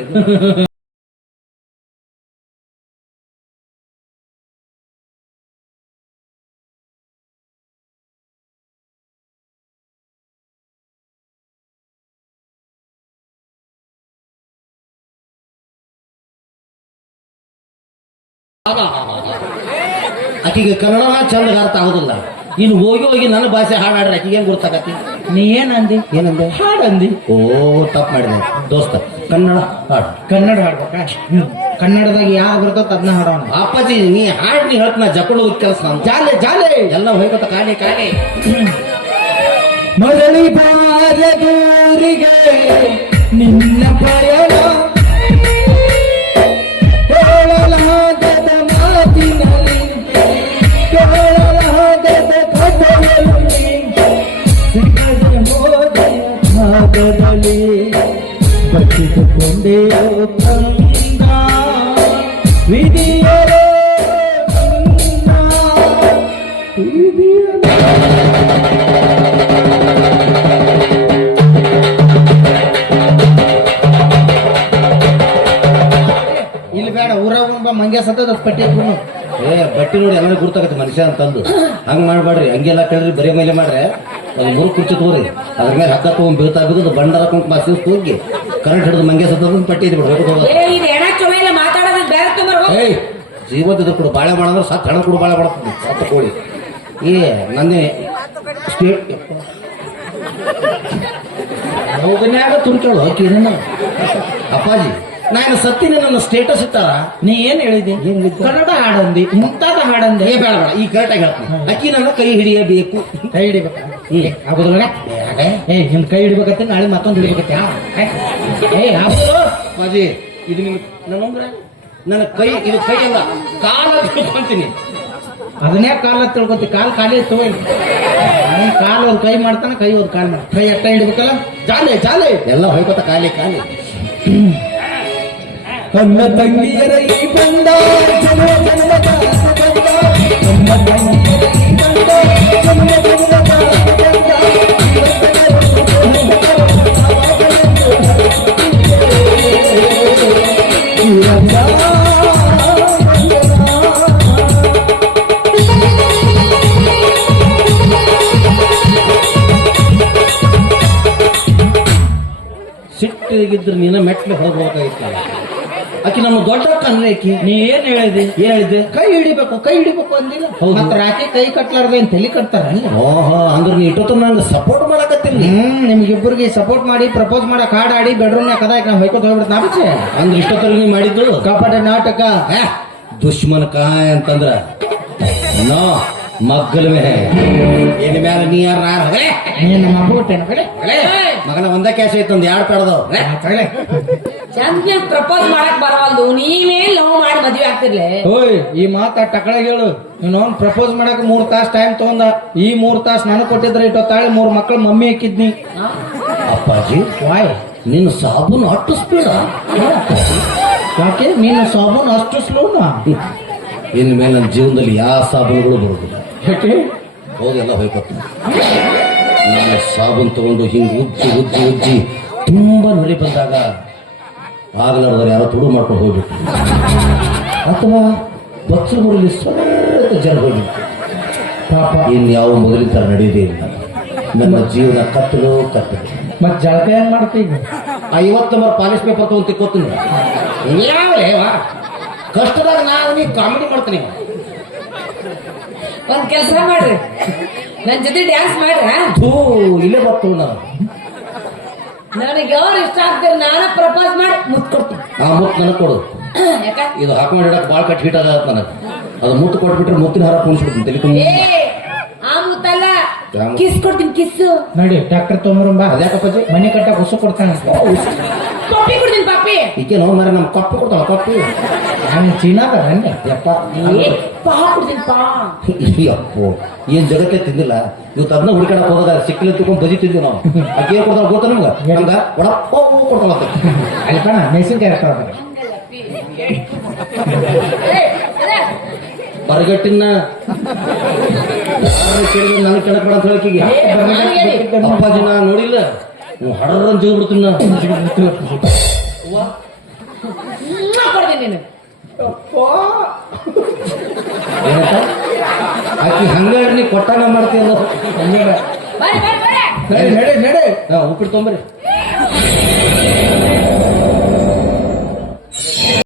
ಆಕಿಗೆ ಕನ್ನಡ ಚಂದ ಅರ್ಥ ಆಗುದಿಲ್ಲ. ಇನ್ನು ಹೋಗಿ ಹೋಗಿ ನನ್ನ ಭಾಷೆ ಹಾಡಾಡ್ರೆ ಆಕಿಗೆ ಏನ್ ಗೊತ್ತಾಗತ್ತಿ? ನೀ ಏನಂದಿ? ಏನಂದೆ? ಹಾಡಂದಿ. ಓ ತಪ್ಪು ಮಾಡಿದೆ. ದೋಸ್ತ ಕನ್ನಡ ಹಾಡು. ಕನ್ನಡ ಹಾಡ್ಬೇಕ? ಕನ್ನಡದಾಗ ಯಾವ ಬರ್ತದ ಅದನ್ನ ಹಾಡೋಣ. ಅಪ್ಪಾಜಿ ನೀ ಹಾಡ್ ನೀ ಹೇಳ್ತ ನಾ ಹೋಗಿ ಕೆಲಸ ನಾನು. ಜಾಲೆ ಜಾಲೆ. ಎಲ್ಲ ಹೋಗತ್ತ ಕಾಲೆ ಖಾಲಿ. ಮರಳಿ ಬಾರದೂರಿಗೆ ನಿನ್ನ ಪಯಣ ಮಂಗ್ಯ ಸತ್ತದ ಎತ್ಕೊಂಡು ಏ, ಬಟ್ಟೆ ನೋಡಿ ಎಲ್ಲ ಗುರ್ತಾಗತ್ತೆ ಮನುಷ್ಯ ಅಂತಂದು. ಹಂಗ ಮಾಡ್ಬೇಡ್ರಿ, ಹಂಗೆಲ್ಲ ಕೇಳ್ರಿ, ಬರೀ ಮೇಲೆ ಮಾಡ್ರೆ. ಅದು ಮುರು ಕುರ್ಚಿ ತೋರಿ ಅದ್ರ ಮೇಲೆ ಹಕ್ಕ ತಗೊಂಡ್ ಬೀಳ್ತಾ ಬಿದ್ದು ಬಂಡಾರ ಕುಂಕುಮ ಸಿಸ್ ಹೋಗಿ ಕರೆಂಟ್ ಹಿಡಿದು ಮಂಗೆ ಸತ್ತದ ಪಟ್ಟಿ ಇದೆ ಬಿಡ್ಬೇಕು ಏ ಇದು ಇಲ್ಲ ಮಾತಾಡೋದ್ ಬೇರೆ ತುಂಬರ್ ಹೋಗ್ ಏಯ್ ಜೀವದ ಕೂಡ ಬಾಳೆ ಮಾಡಿದ್ರೆ ಸತ್ ಹಣ ಕೂಡ ಬಾಳೆ ಬಾಳ ಸತ್ತ ಕೋಳಿ ಏ ನಂದೇ ಸ್ಟೇಟ್ ಹೋಗನ್ಯಾಗ ತುಂಬ್ಕೊಳ್ಳೋ ಅಪ್ಪಾಜಿ. ನಾನು ಸತ್ತಿನ ನನ್ನ ಸ್ಟೇಟಸ್ ಇತ್ತಾರ ನೀ ಏನ್ ಹೇಳಿದೆ? ಕನ್ನಡ ಹಾಡಂದಿ ಮುಂತಾದ ಹಾಡಂದೆ. ಏ ಬೇಡ ಬೇಡ ಈ ಕರೆಕ್ಟಾಗಿ ಹೇಳ್ತೀನಿ. ಅಕ್ಕಿ ನನ್ನ ಕೈ ಹಿಡಿಯಬೇಕು. ಕೈ ಹಿಡಿಬೇಕ? ಆಗುದಿಲ್ಲ ಏ ನಿನ್ ಕೈ ಹಿಡಿಬೇಕತ್ತೆ ನಾಳೆ ಮತ್ತೊಂದು ಹಿಡಿಬೇಕತ್ತೆ ಏ ಅಪ್ಪಾಜಿ ಇದು ನಿಮ್ ನನ್ನ ನನ್ನ ಕೈ ಇದು ಕೈ ಅಲ್ಲ ಕಾಲ ತಿಳ್ಕೊಂತೀನಿ. ಅದನ್ನೇ ಕಾಲ ತಿಳ್ಕೊಂತೀನಿ. ಕಾಲ್ ಖಾಲಿ ತಗೋಯ್ ನನ್ನ ಕಾಲ್ ಒಂದು ಕೈ ಮಾಡ್ತಾನೆ ಕೈ ಒಂದು ಕಾಲ್ ಮಾಡ್ತಾನೆ. ಕೈ ಎಟ್ಟ ಹಿಡಬೇಕಲ್ಲ? ಜಾಲೆ ಜಾಲೆ. ಎಲ್ಲ ಹೋಯ್ಕೋತ ಖಾಲಿ ಖಾಲಿ ನನ್ನ ತಂಗಿಯರ ಈ ಬಂದ ಜನ್ಮ ಜನ್ಮದ ಸುಗಂಧ. ತಂಗಿಯರ ಈ. ಸಿಟ್ಟಿಗಿದ್ರೆ ನೀನ ಮೆಟ್ಲು ಹೋಗ್ಬೇಕಾಗಿತ್ತು ಆಕಿ ನಮ್ಮ ದೊಡ್ಡ ಕನ್ರೆ ಆಕಿ. ನೀ ಏನ್ ಹೇಳಿದೆ? ಹೇಳಿದೆ ಹೇಳಿದ್ದೆ ಕೈ ಹಿಡಿಬೇಕು ಕೈ ಹಿಡಿಬೇಕು ಅಂದಿಲ್ಲ. ಮತ್ತೆ ಮತ್ತ ರಾಕಿ ಕೈ ಕಟ್ಲಾರ್ದೆ ಏನ್ ತಲೆ ಕಟ್ತಾರ ಓಹೋ ಅಂದ್ರೆ ನೀ ಇಟ್ಟು ನಂಗೆ ಸಪೋರ್ಟ್ ಮಾಡಕತ್ತಿಲ್ಲ ಹ್ಮ್ ನಿಮ್ಗಿಬ್ಬರಿಗೆ ಸಪೋರ್ಟ್ ಮಾಡಿ ಪ್ರಪೋಸ್ ಮಾಡಕ್ ಹಾಡ್ ಆಡಿ ಬೆಡ್ರೂಮ್ ನಾಗ ಕದಾಕ್ ನಾವು ಹೊಯ್ಕೊತ ಹೋಗ್ಬಿಡ್ತ ಅಂದ್ರೆ ಇಷ್ಟೊತ್ತಲ್ಲಿ ನೀ ಮಾಡಿದ್ದು? ಕಾಪಾಟ ನಾಟಕ. ಏ, ದುಶ್ಮನ ಅಂತಂದ್ರೆ ಅಂತಂದ್ರ. ನೋ. ಮಗ್ಗಲ ಮೇ ಏನ್ ಮ್ಯಾಲ ನೀ ಯಾರ ನೀನ್ ನಮ್ಮ ಅಪ್ಪ ಹುಟ್ಟೇನು ಕಡೆ ಮಗನ ಒಂದ ಕ್ಯಾಶ್ ಐತೆ ಒಂದ್ ಎರಡು ಪಡೆದವ್ ಚಂದ ಪ್ರಪೋಸ್ ಮಾಡಕ್ ಬರವಲ್ದು. ನೀವೇ ಲವ್ ಮಾಡಿ ಮದ್ವೆ ಆಗ್ತಿರ್ಲೆ. ಓಯ್ ಈ ಮಾತ ಟಕಳ ಹೇಳು. ಇನ್ನೊಂದ್ ಪ್ರಪೋಸ್ ಮಾಡಕ್ ಮೂರ್ ತಾಸ್ ಟೈಮ್ ತಗೊಂಡ. ಈ ಮೂರ್ ತಾಸ್ ನಾನು ಕೊಟ್ಟಿದ್ರೆ ಇಟ್ಟೊತ್ತಾಳೆ ಮೂರ್ ಮಕ್ಳು ಮಮ್ಮಿ ಹಾಕಿದ್ನಿ. ಅಪ್ಪಾಜಿ ವಾಯ್. ನಿನ್ನ ಸಾಬೂನು ಅಷ್ಟು ಸ್ಪೀಡ? ಯಾಕೆ? ನಿನ್ನ ಸಾಬೂನ್ ಅಷ್ಟು ಸ್ಲೋನಾ? ಇನ್ ಮೇಲೆ ನನ್ನ ಜೀವನದಲ್ಲಿ ಯಾವ ಸಾಬೂನುಗಳು ಬರುದಿಲ್ಲ ಯಾಕೆ? ಹೋದೆಲ್ಲ ಹೋಯ್ಕೊತ ನಾನು ಸಾಬೂನ್ ತಗೊಂಡು ಹಿಂಗ್ ಉಜ್ಜಿ ಉಜ್ಜಿ ಉಜ್ಜಿ ತುಂಬಾ ನೊರೆ ಬಂದಾಗ ಆಗಲಾರ್ದ್ರೆ ಯಾರೋ ತುಡು ಮಾಡ್ಕೊಂಡು ಹೋಗ್ಬಿಟ್ಟು ಅಥವಾ ಬಚ್ಚಲು ಮುರಳಿ ಸ್ವಲ್ಪ ಜನ ಹೋಗ್ಬಿಟ್ಟು ಪಾಪ ಇನ್ಯಾವ ಮೊದಲಿನ ಥರ ನಡೆಯದೇ ಇಲ್ಲ. ನನ್ನ ಜೀವನ ಕತ್ತಲು ಕತ್ತಲು. ಮತ್ತೆ ಜಳಕ ಏನ್ ಮಾಡ್ತೀವಿ ಐವತ್ತು ನಂಬರ್ ಪಾಲಿಶ್ ಪೇಪರ್ ತಗೊಂಡು ತಿಕ್ಕೋತೀನಿ. ಯಾವ ಕಷ್ಟದಾಗ ನಾನು ನೀ ಕಾಮಿಡಿ ಮಾಡ್ತೀನಿ. ಒಂದ್ ಕೆಲ್ಸ ಮಾಡ್ರಿ. ನನ್ ಜೊತೆ ಡ್ಯಾನ್ಸ್ ಮಾಡ್ರಿ? ಥೂ ಇಲ್ಲೇ ಬರ್ತು ನಾನು. ನನಗೆ ಯಾರು ಇಷ್ಟ ಆಗ್ತಾರೆ ನಾನ ಪ್ರಪೋಸ್ ಮಾಡಿ ಮುತ್ ಕೊಡ್ತೀನಿ. ಆ ಮುತ್ತು ನನಗೆ ಕೊಡು. ಯಾಕ? ಇದು ಹಾಕೊಂಡು ಇಡಕ್ಕೆ ಭಾಳ ಕಟ್ ಹಿಟ್ ಅದ ನನಗೆ. ಅದು ಮುತ್ತು ಕೊಟ್ಬಿಟ್ರೆ ಮುತ್ತಿನ ಹಾರ ಕುಣಿಸ್ಬಿಡ್ತೀನಿ ತಲೆ ತುಂಬ. ಏ ಆ ಮುತ್ತಲ್ಲ? ಕಿಸ್ ಕೊಡ್ತೀನಿ ಕಿಸ್ ನೋಡಿ ಡಾಕ್ಟರ್ ತೊಗೊಂಬರಂಬ. ಅದ್ಯಾಕಪ್ಪಾಜಿ ಮನೆ ಕಟ್ಟ ಹೊಸ ಕೊಡ್ತಾನೆ ಪಪ್ಪಿ ಕೊಡ್ತೀನಿ ಪಪ್ಪಿ ಈಕೆ ನಾವು ಮರ ನಮ್ಮ ಕಪ್ಪು ಕೊಡ್ತಾವ ಕಪ್ಪು. ಚೀನಾದ ಯಪ್ಪ ಏ ಪಾ ಕೊಡ್ತೀನಿ ಪಾ ಅಪ್ಪು ಏನ್ ಜಗತ್ತೇ ತಿಂದಿಲ್ಲ ಇವತ್ತು ಅದನ್ನ ಹುಡುಕಾಡಕ್ ಹೋದಾಗ ಸಿಕ್ಕಿಲ್ಲ ತಿಳ್ಕೊಂಡು ಬಜಿ ತಿಂದ್ವಿ ನಾವು ಅಕ್ಕಿ ಏನ್ ಗೊತ್ತ ಗೊತ್ತಾ ನಮ್ಗೆ ಒಡಪ್ಪ ಕೊಡ್ತಾವ. ಅಲ್ಲಿ ಕಣ ಮೆಣಸಿನ್ಕಾಯಿ. ಬರಗಟ್ಟಿನ ಕೇಳಿದ್ರೆ ನನಗೆ ಕೆಳಕ್ ಬೇಡ ಅಂತ ಹೇಳಕ್ಕೀಗ ಏ, ಮಾರ್ಗೇರಿ. ಅಪ್ಪಾಜಿ ನಾ ನೋಡಿಲ್ಲ ನೀವು ಹಡರ ಜೀವ ಬಿಡ್ತೀನಿ ನೀನು ಆಕಿ ಹಂಗ ನೀ ಕೊಟ್ಟಾಗ ಮಾಡ್ತೀಯಲ್ಲ ಹೇಳಿ ಹೇಳಿ ಹೇಳಿ ನಡಿ ನಡಿ ನಡಿ. ಹಾ ಉಪ್ಪಿಟ್ಟು ತೊಂಬರಿ